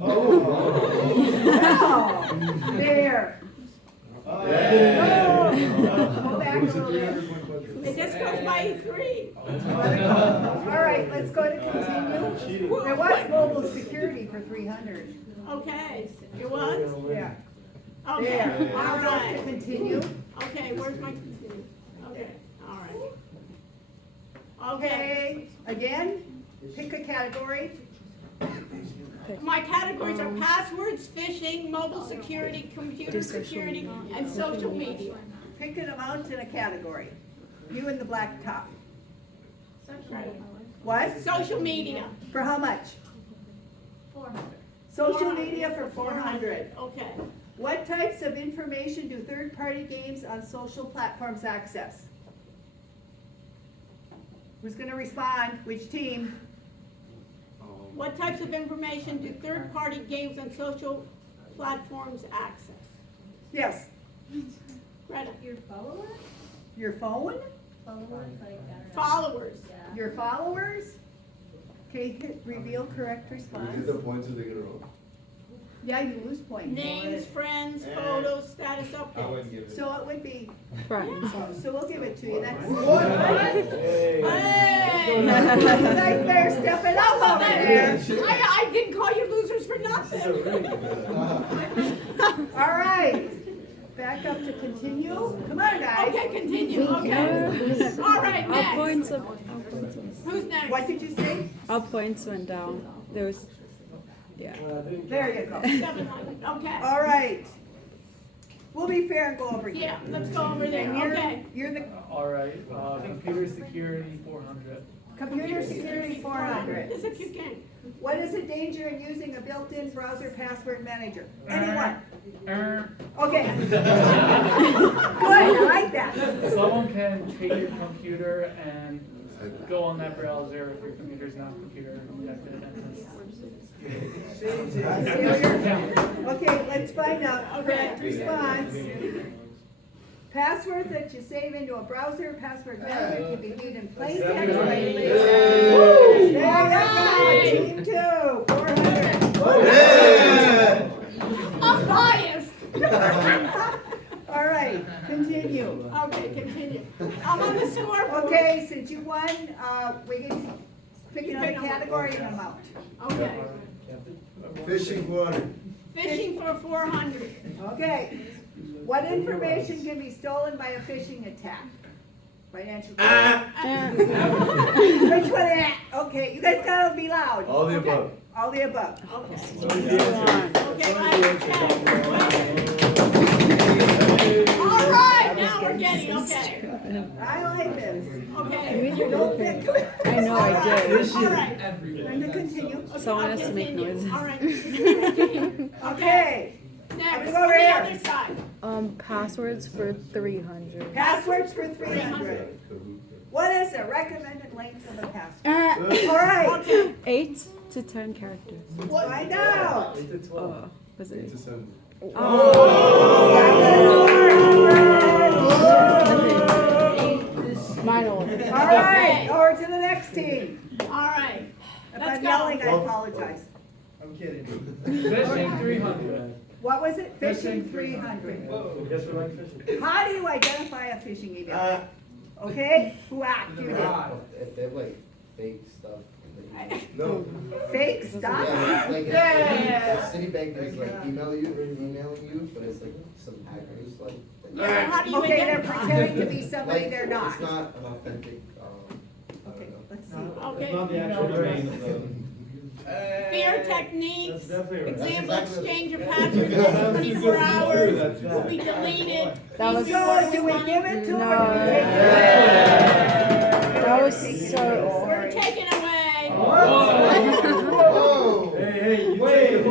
Oh, there. Oh. Go back a little bit. it just goes by 3. All right, let's go to continue. There was mobile security for 300. Okay, it was? Yeah. Okay, There. all Now go to right. continue. Okay, where's my continue? Okay, all right. Okay, Okay, again, pick a category. my categories are passwords, phishing, mobile security, computer security, and social media. Pick an amount in a category. You and the black top. What? Social media. For how much? 400. Social media for 400. Okay. What types of information do third-party games on social platforms access? Who's gonna respond? Which team? What types of information do third-party games on social platforms access? Yes. Greta. Your followers? Your phone? Followers like that. Followers. Yeah. Your followers? Okay, hit reveal correct We response. did the points so they get it wrong. Yeah, you lose points. Names, friends, photos, status I updates. wouldn't give it. So it would be, Friends. so we'll give it to you. That's. Hey! You guys better step it up over there. I didn't call you losers for nothing. All right. Back up to continue. Come on, guys. Okay, continue, okay. All right, Our next. points up. Who's next? What did you say? Our points went down. There was, yeah. There you go. 700, okay. All right. We'll be fair and go over here. Yeah, let's go over there, And you're, okay. you're the All right, computer security 400. computer security 400. This is a cute game. What is a danger in using a built-in browser password manager? Anyone? Okay. Good, I like that. Someone can take your computer and go on that browser if your computer's not computer connected and just. Okay, let's find out. Correct response. Passwords that you save into a browser password manager can be viewed in plain text. There you go, team 2, 400. I'm biased. All right, continue. Okay, continue. I'm on the scoreboard. Okay, since you won, we can pick another category and amount. Okay. Fishing 400. Fishing for 400. Okay. What information can be stolen by a phishing attack? Financial. Which one? Okay, you guys gotta be loud. All the above. All the above. Okay. Okay, all right, now we're getting, okay. I like this. Okay. Don't get. I know I did. All right. Time to continue. Someone has to make Continue. noises. All right. Okay. Next, go on over the here. other side. Passwords for 300. Passwords for 300. What is the recommended length of a password? All right. Okay. 8 to 10 characters. Find out. 8 to 12. Oh, was it? 8 to 7. Mine all. All right, over to the next team. All right. If Let's I'm go. yelling, I apologize. I'm kidding. Fishing 300. What was it? Fishing Fishing 300. Guess we like fishing. How do you identify a phishing email? Okay? Who act you did? If they have like fake stuff. No. Fake stuff? Yeah, like Yeah. if Citibank is like emailing you, but it's like some hackers like. Yeah, how do you Okay, they're identify? pretending to be somebody Like, they're not. It's not an authentic, I Okay, don't know. let's see. Okay. It's not the actual brain of the. Fear techniques, That's definitely right. example, That's exactly exchange your password in 24 hours, will be deleted. That was So, do we give it to them or do we take it No. away? That was so We're taking away. Oh! Hey, hey, you wait.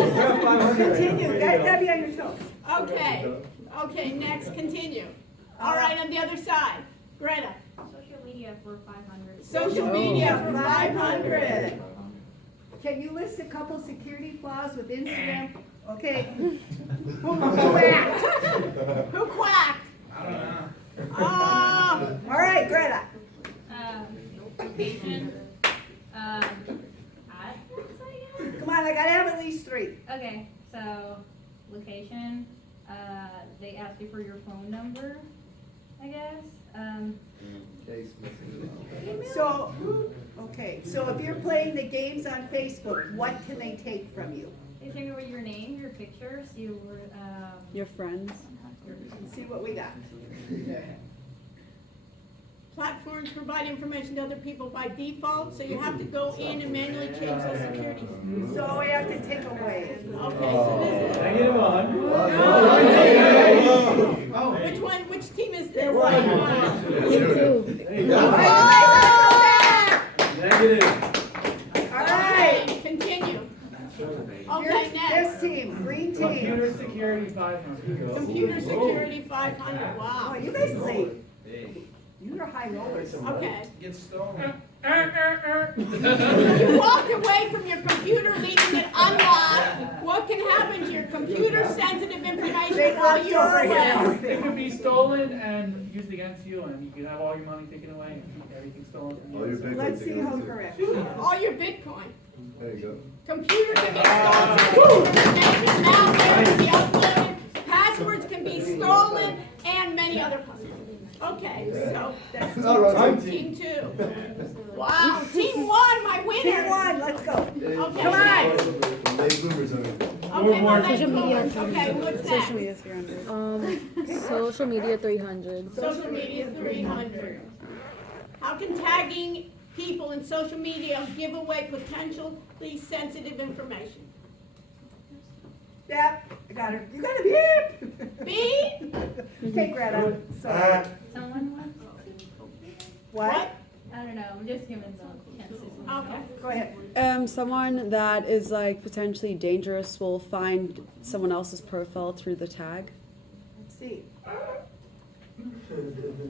Continue, guys gotta be on your toes. Okay, okay, next, continue. All right, on the other side, Greta. Social media for 500. Social media for 500. can you list a couple security flaws with Instagram? Okay. Who quacked? Who quacked? I don't know. All right, Greta. Location, address, I guess? Come on, I gotta have at least 3. Okay, so, location, they ask you for your phone number, I guess, So, okay, so if you're playing the games on Facebook, what can they take from you? they take over your name, your pictures, Your friends. See what we got. Platforms provide information to other people by default, so you have to go in and manually change those security. So we have to take away. Okay, so this is. Negative 1. Which one, which team is this? Negative. All right, Continue. Okay, this next. team, green team. Computer security 500. Computer security 500, Oh, wow. you guys play. You're high rollers. Okay. Get stolen. You walked away from your computer leaving it unlocked. What can happen to your computer sensitive information while you're away? It could be stolen and used against you, and you could have all your money taken away and everything stolen from All your you. Bitcoin Let's see taken how away. correct. All your Bitcoin. There you go. Computer can get stolen, information, malware can be uploaded, passwords can be stolen, and many other possibilities. Okay, so that's team 2. Wow, team 1, my winner. Team 1, let's go. Okay, Come on. Late bloomers on it. Okay, well, Social media. okay, what's Social next? media 300. Social media 300. Social media 300. How can tagging people in social media give away potentially sensitive information? Yep, I got her. You got a beep. B? Okay, Greta. Sorry. someone wants? What? I don't know, I'm just giving the chances. Okay. Go ahead. Someone that is like potentially dangerous will find someone else's profile through the tag. Let's see.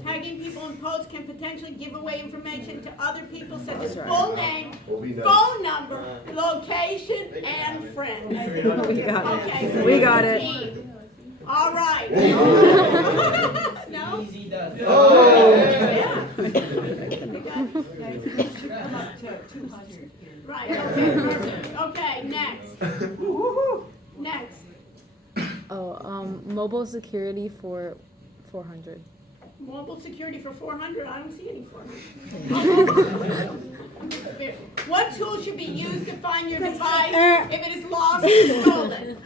Tagging people in posts can potentially give away information to other people such as That's right. full name, We'll be nice. phone number, location, and friends. We got Okay, it. so We this got is it. team. All right. No? Easy does it. Yeah. Come up to 200. Right, okay, perfect. Okay, next. Next. Oh, mobile security for 400. Mobile security for 400, I don't see any 400. What tool should be used to find your device if it is lost or stolen?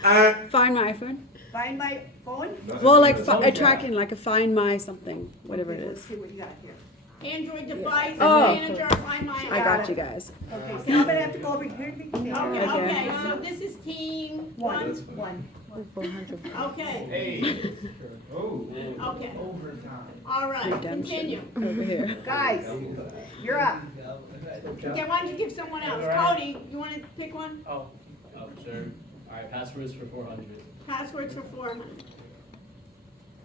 Find my iPhone. Find my phone. Well, like tracking, like a find my something, whatever it Let's is. see what you got here. Android device, Oh. manager, find my. I got you guys. Okay, so I'm gonna have to go over here. Okay, okay, so this is team 1. One. 400. Okay, Hey. Oh. okay, Overtime. all right, continue. Over here. Guys, you're up. Okay, why don't you give someone else? Cody, you wanna pick one? Oh. Oh, sure. Alright, passwords for 400. Passwords for 400.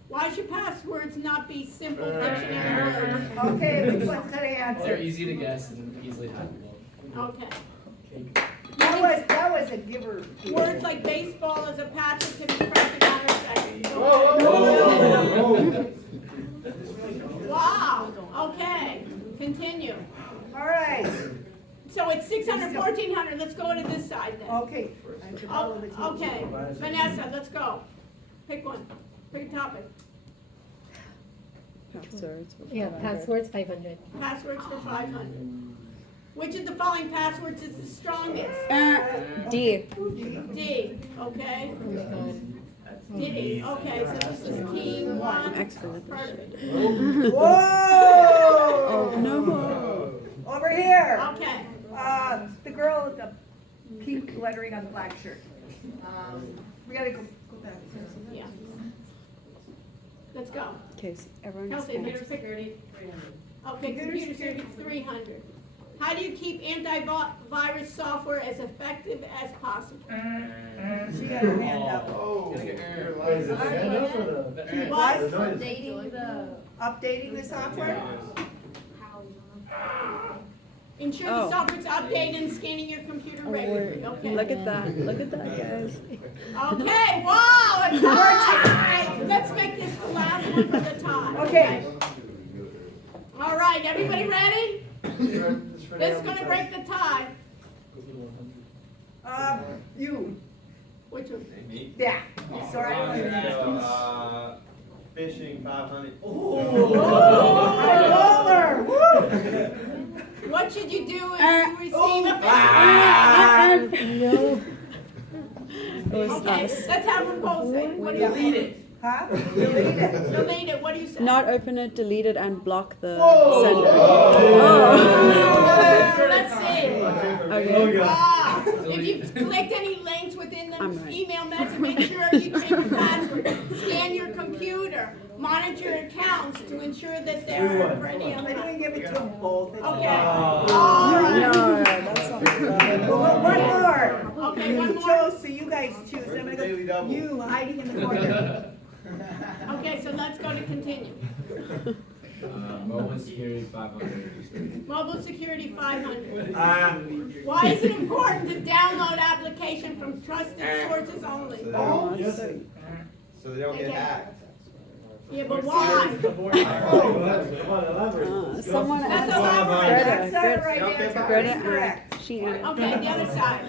Why should passwords not be simple dictionary words? Okay, which one's gonna They're answer? easy to guess and easily hackable. Okay. That was a giver. Words like baseball as a password can be pressed in a matter of seconds. Wow, okay, continue. All right. So it's 600, 1400, let's go to this side then. Okay. Oh, okay, Vanessa, let's go. Pick one, pick a topic. Passwords. Yeah, passwords 500. Passwords for 500. Which of the following passwords is the strongest? D. D, okay? Oh my god. D, okay, so this is team 1. Excellent. Perfect. Whoa! Oh, no. Over here. Okay, The girl with the pink lettering on the black shirt. We gotta go back. yeah. Let's go. Okay, so everyone Kelsey, computer security, 300. Okay, computer security, 300. How do you keep antivirus software as effective as possible? She had her hand up. Oh. Gotta get Is it the hand up or the? What? The noise. Updating the software? Ensure the Oh. software's updated and scanning your computer regularly, okay? Look at that, guys. Okay, wow, it's more time. Let's make this the last one for the time. Okay. All right, everybody ready? This is gonna break the tie. You, Which one? Me? yeah, sorry. Fishing 500. Roller, woo! What should you do if you receive a No. It was Okay, us. let's have them both say. What do you Delete say? it. Huh? Delete it. Delete it, what do you say? Not open it, delete it, and block the Whoa. sender. Let's see. Okay. If you've clicked any links within the I'm right. email message, make sure you change your password. Scan your computer. Monitor your accounts to ensure that they're for any I'm other. gonna give it to them both. It's Okay. fine. All right. No, that's not fun. Well, one more. Okay, one You more. chose, so you guys choose. I'm gonna Daily go, double. you hiding in the corner. Okay, so let's go to continue. Mobile security 500. Mobile security 500. Why is it important to download application from trusted sources only? Oh, that's so- So they don't get Okay. hacked. Yeah, but why? Someone That's asked a lot. That's not Greta. right Okay. answer. Greta That's correct. asked. She answered. Okay, the other side.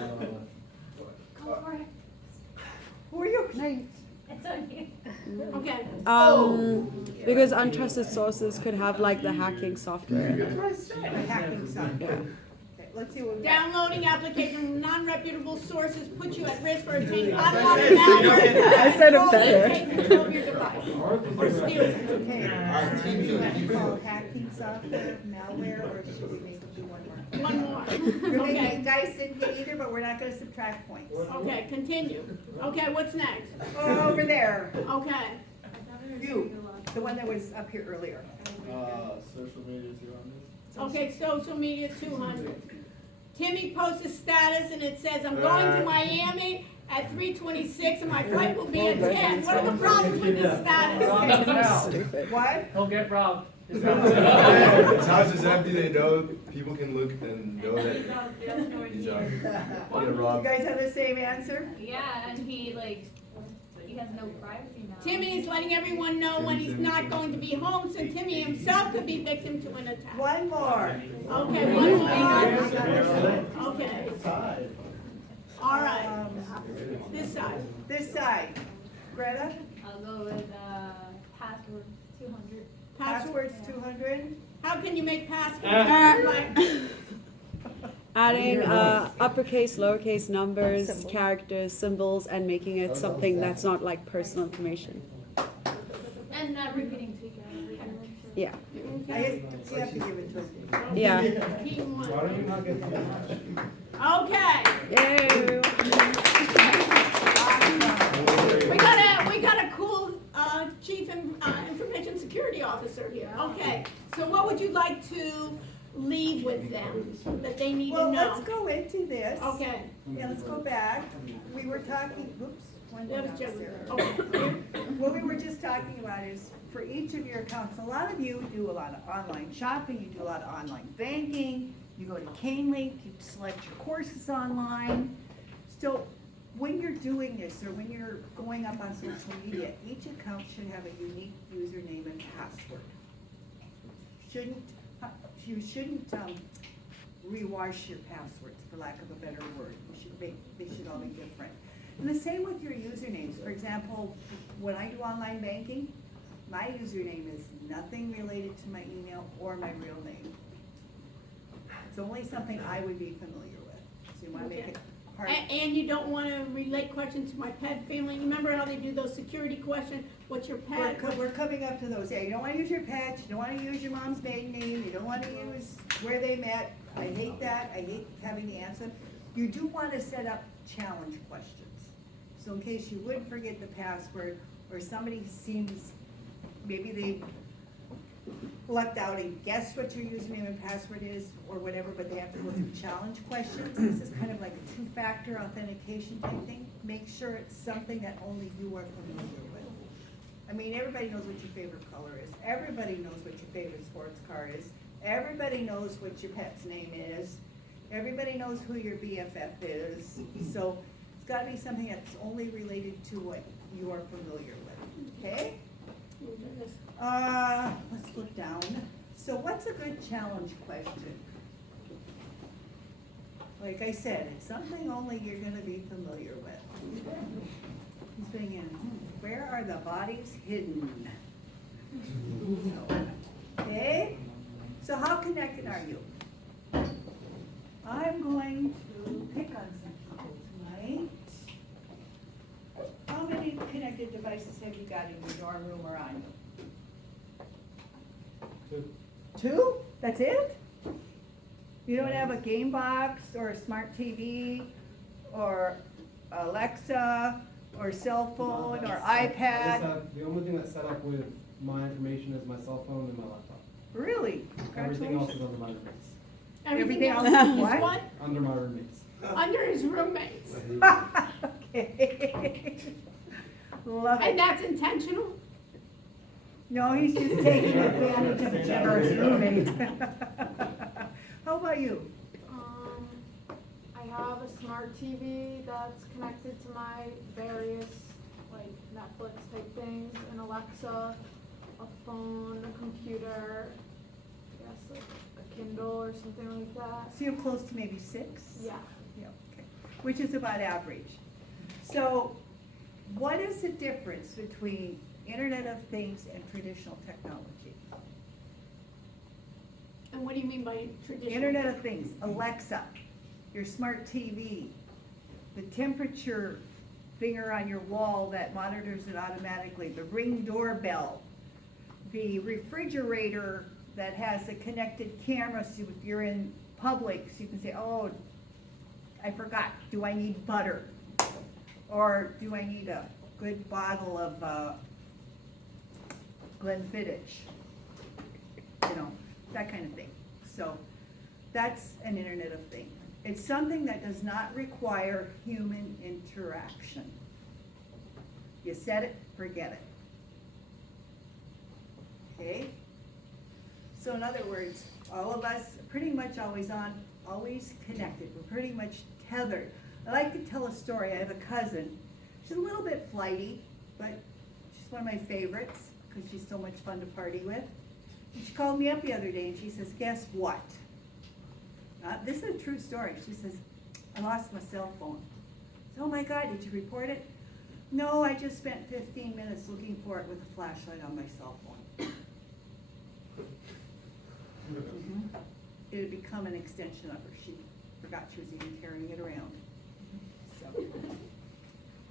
Who are you? It's on you. Okay. Because untrusted sources could have like the hacking software. That's what I said. A hacking software. Okay, let's see what we got. Downloading application from non-reputable sources puts you at risk for obtaining unwanted malware. I said it better. Take control of your device. Or steal it. Okay, should we call hacking software malware, or should we make it do one more? One more. You're Okay. making, guys didn't get either, but we're not gonna subtract points. Okay, continue. Okay, what's next? Oh, over there, Okay. you, the one that was up here earlier. Social media too on this. Okay, social media 200. Timmy posts a status and it says, I'm going to Miami at 3:26 and my flight will be at 10. What are the problems with this status? Stupid. What? Don't get robbed. His house is empty, they know, people can look and know that he's get You robbed. guys have the same answer? Yeah, and he has no privacy now. Timmy is letting everyone know when he's not going to be home, so Timmy himself could be victim to an attack. One more. Okay, one more. Okay, all right. This side. This side. Greta, I'll go with password 200. passwords 200. How can you make passwords? Adding uppercase, lowercase numbers, characters, symbols, and making it something that's not like personal information. And not repeating to each other. Yeah. I guess you have to give it to him. Yeah. Key one. Why don't you not get the Okay. Yay. We got a cool chief information security officer here. Okay, so what would you like to leave with them that they need to Well, know? let's go into this. Okay. Yeah, let's go back. We were talking, oops. one That more was down, just- Sarah. okay. What we were just talking about is for each of your accounts, a lot of you do a lot of online shopping, you do a lot of online banking, you go to CaneLink, you select your courses online. So when you're doing this or when you're going up on social media, each account should have a unique username and password. You shouldn't rewash your passwords, for lack of a better word. They should all be different. And the same with your usernames. For example, when I do online banking, my username is nothing related to my email or my real name. It's only something I would be familiar with. So you want to make it hard. And you don't want to relate questions to my pet family. Remember how they do those security questions? What's your pet? We're coming up to those. Yeah, you don't want to use your pet, you don't want to use your mom's maiden name, you don't want to use where they met. I hate that. I hate having to answer them. You do want to set up challenge questions. So in case you would forget the password, or somebody seems, maybe they lucked out and guessed what your username and password is, or whatever, but they have to go through challenge questions. This is kind of like a two-factor authentication type thing. Make sure it's something that only you are familiar with. I mean, everybody knows what your favorite color is. Everybody knows what your favorite sports car is. Everybody knows what your pet's name is. Everybody knows who your BFF is. So it's gotta be something that's only related to what you are familiar with, okay? Let's look down. So what's a good challenge question? Like I said, it's something only you're gonna be familiar with. He's thinking, where are the bodies hidden? Okay, so how connected are you? I'm going to pick on some people tonight. How many connected devices have you got in your dorm room or on you? 2? That's it? You don't have a game box or a smart TV or Alexa or cell phone or iPad? The only thing that's set up with my information is my cell phone and my laptop. Really? Everything else is under my roommates. Everything else is what? Under my roommates. Under his roommates. Okay. Love it. And that's intentional? No, he's just taking advantage of a generous roommate. How about you? I have a smart TV that's connected to my various, like, Netflix type things, an Alexa, a phone, a computer, I guess like a Kindle or something like that. So you're close to maybe 6? Yeah. Yeah, okay. Which is about average. So what is the difference between Internet of Things and traditional technology? And what do you mean by traditional? Internet of Things, Alexa, your smart TV, the temperature finger on your wall that monitors it automatically, the Ring doorbell, the refrigerator that has a connected camera so if you're in public, so you can say, oh, I forgot, do I need butter? Or do I need a good bottle of Glenfiddich? You know, that kind of thing. So that's an Internet of Things. It's something that does not require human interaction. You set it, forget it. Okay? So in other words, all of us are pretty much always on, always connected. We're pretty much tethered. I like to tell a story. I have a cousin. She's a little bit flighty, but she's one of my favorites because she's so much fun to party with. And she called me up the other day and she says, guess what? This is a true story. She says, I lost my cell phone. I said, oh my God, did you report it? No, I just spent 15 minutes looking for it with a flashlight on my cell phone. It had become an extension of her. She forgot she was even carrying it around. So,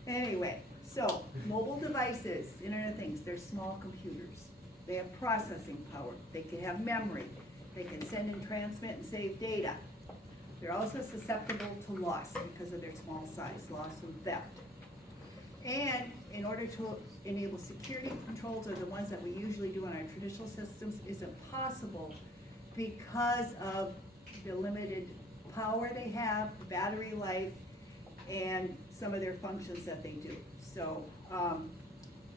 anyway, so mobile devices, Internet of Things, they're small computers. They have processing power. They can have memory. They can send and transmit and save data. They're also susceptible to loss because of their small size, loss and theft. And in order to enable security controls are the ones that we usually do on our traditional systems is impossible because of the limited power they have, battery life, and some of their functions that they do. So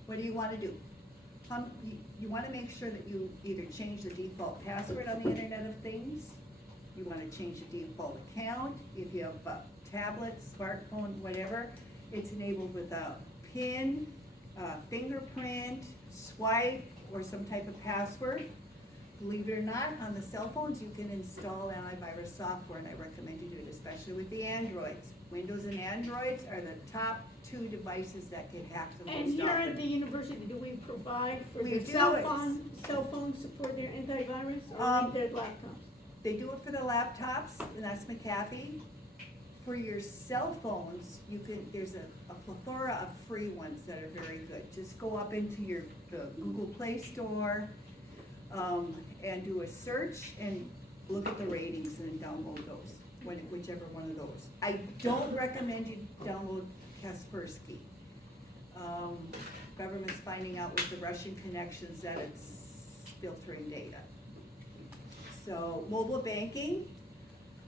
what do you want to do? You want to make sure that you either change the default password on the Internet of Things, you want to change the default account. If you have a tablet, smartphone, whatever, it's enabled with a PIN, fingerprint, swipe, or some type of password. Believe it or not, on the cell phones you can install antivirus software, and I recommend you do it, especially with the Androids. Windows and Androids are the top 2 devices that get hacked the most often. And here at the university, do we provide for We their do. cell phones for their antivirus or their laptops? They do it for the laptops, and that's McAfee. For your cell phones, you can, there's a plethora of free ones that are very good. Just go up into the Google Play Store, and do a search and look at the ratings and download those, whichever one of those. I don't recommend you download Kaspersky. Government's finding out with the Russian connections that it's filtering data. So mobile banking,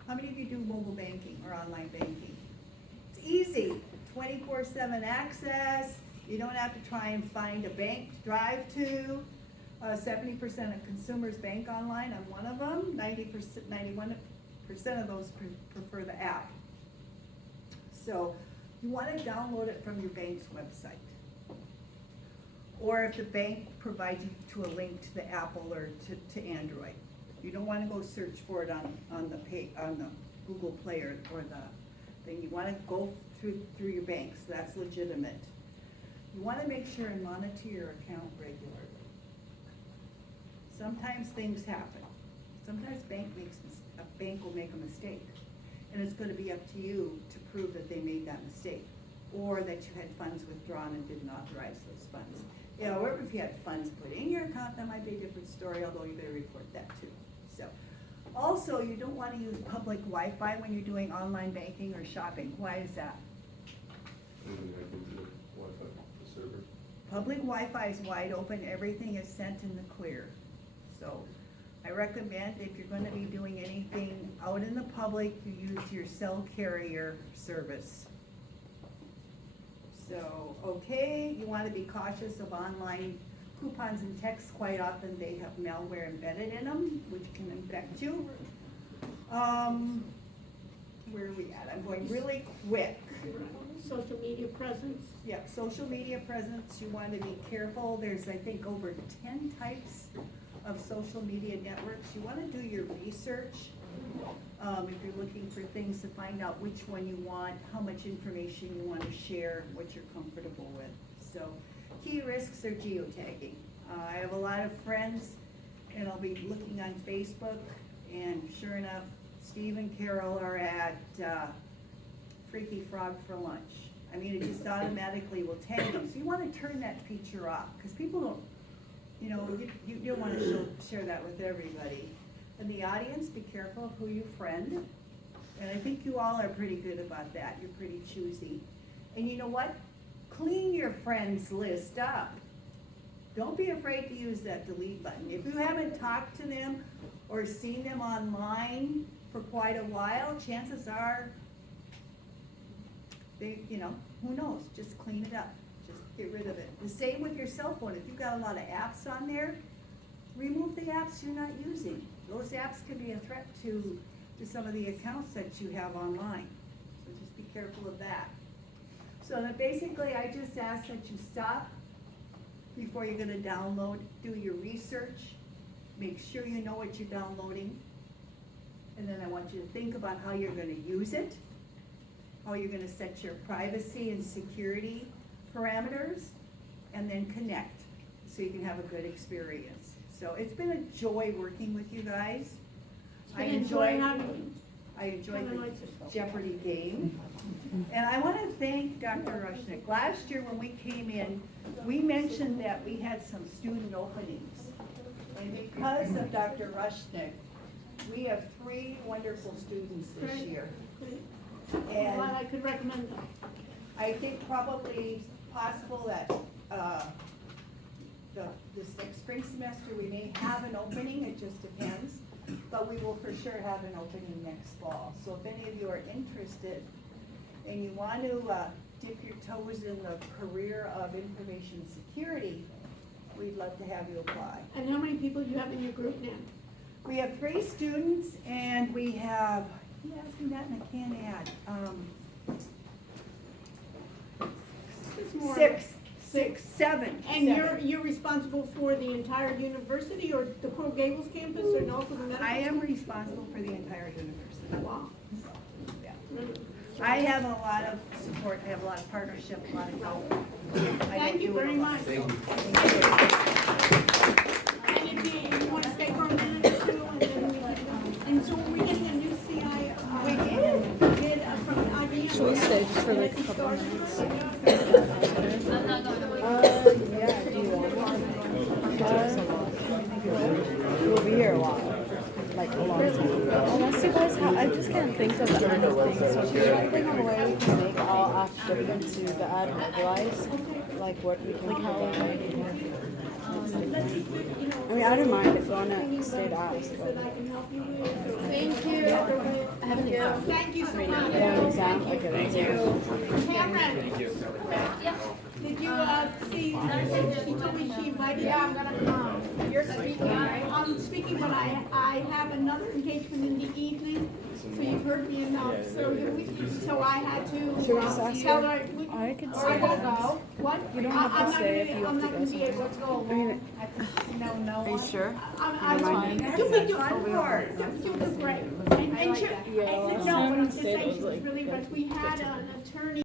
how many of you do mobile banking or online banking? It's easy, 24/7 access. You don't have to try and find a bank to drive to. 70% of consumers bank online. I'm one of them. 91% of those prefer the app. So you want to download it from your bank's website. Or if the bank provides you to a link to the Apple or to Android. You don't want to go search for it on the Google Play or the thing. You want to go through your bank, so that's legitimate. You want to make sure and monitor your account regularly. Sometimes things happen. Sometimes a bank will make a mistake. And it's going to be up to you to prove that they made that mistake. Or that you had funds withdrawn and didn't authorize those funds. Or if you had funds put in your account, that might be a different story, although you better report that too. So, also, you don't want to use public Wi-Fi when you're doing online banking or shopping. Why is that? Public Wi-Fi is wide open, everything is sent in the clear. So, I recommend if you're gonna be doing anything out in the public, you use your cell carrier service. So, okay, you wanna be cautious of online coupons and texts. Quite often they have malware embedded in them, which can infect you. Where are we at? I'm going really quick. Social media presence. Yeah, social media presence, you want to be careful. There's, I think, over 10 types of social media networks. You want to do your research. If you're looking for things to find out which one you want, how much information you want to share, what you're comfortable with. So, key risks are geotagging. I have a lot of friends, and I'll be looking on Facebook, and sure enough, Steve and Carol are at Freaky Frog for lunch. I mean, it just automatically will tag them. So you want to turn that feature off, because people don't, you don't want to share that with everybody. And the audience, be careful of who you friend. And I think you all are pretty good about that. You're pretty choosy. And you know what? Clean your friends list up. Don't be afraid to use that delete button. If you haven't talked to them or seen them online for quite a while, chances are they, who knows? Just clean it up. Just get rid of it. The same with your cell phone. If you've got a lot of apps on there, remove the apps you're not using. Those apps can be a threat to some of the accounts that you have online. So just be careful of that. So that basically I just ask that you stop before you're gonna download, do your research, make sure you know what you're downloading, and then I want you to think about how you're gonna use it, how you're gonna set your privacy and security parameters, and then connect so you can have a good experience. So it's been a joy working with you guys. I enjoyed the Jeopardy game. And I want to thank Dr. Rushnick. Last year when we came in, we mentioned that we had some student openings. And because of Dr. Rushnick, we have 3 wonderful students this year. And Well, I could recommend them. I think probably possible that this next spring semester we may have an opening, it just depends. But we will for sure have an opening next fall. So if any of you are interested and you want to dip your toes in the career of information security, we'd love to have you apply. And how many people do you have in your group now? We have 3 students and we have, you asked me that and I can't add. It's more- 7. And you're responsible for the entire university or the Coral Gables campus or no for the medical? I am responsible for the entire university. Wow. Yeah. I have a lot of support, I have a lot of partnership, a lot of help. Thank you very much. Thank you. And if you want to stay for a minute or two, and then we can, and so we're getting a new CI. We did from IBM. Should we stay just for like a couple Started. minutes? I'm not going to. Yeah, do you want we'll be here a while. Like a long time. Unless you guys have, I just can't think of the other things. So if there's anything on the way we can make all apps different to the ad otherwise, like what we can how I mean, I don't mind if you want to stay to ask, but Thank you. I have an exam. Thank you so much. You have an exam? Okay, that's it. Cameron. Did you see, she told me she invited you? Yeah, I'm gonna come. You're speaking, right? I'm speaking, but I have another engagement in the evening, so you've heard me enough, so I had to Should we just ask tell her? her. I could Or I stay. won't go. What? You don't have to I'm not stay gonna if be- you have I'm to not go gonna be able somewhere. to go I mean, alone. Are you sure? I'm That's fine. you do great. And Yeah, last no, time what I'm we just stayed saying, was she was like really, but we had an attorney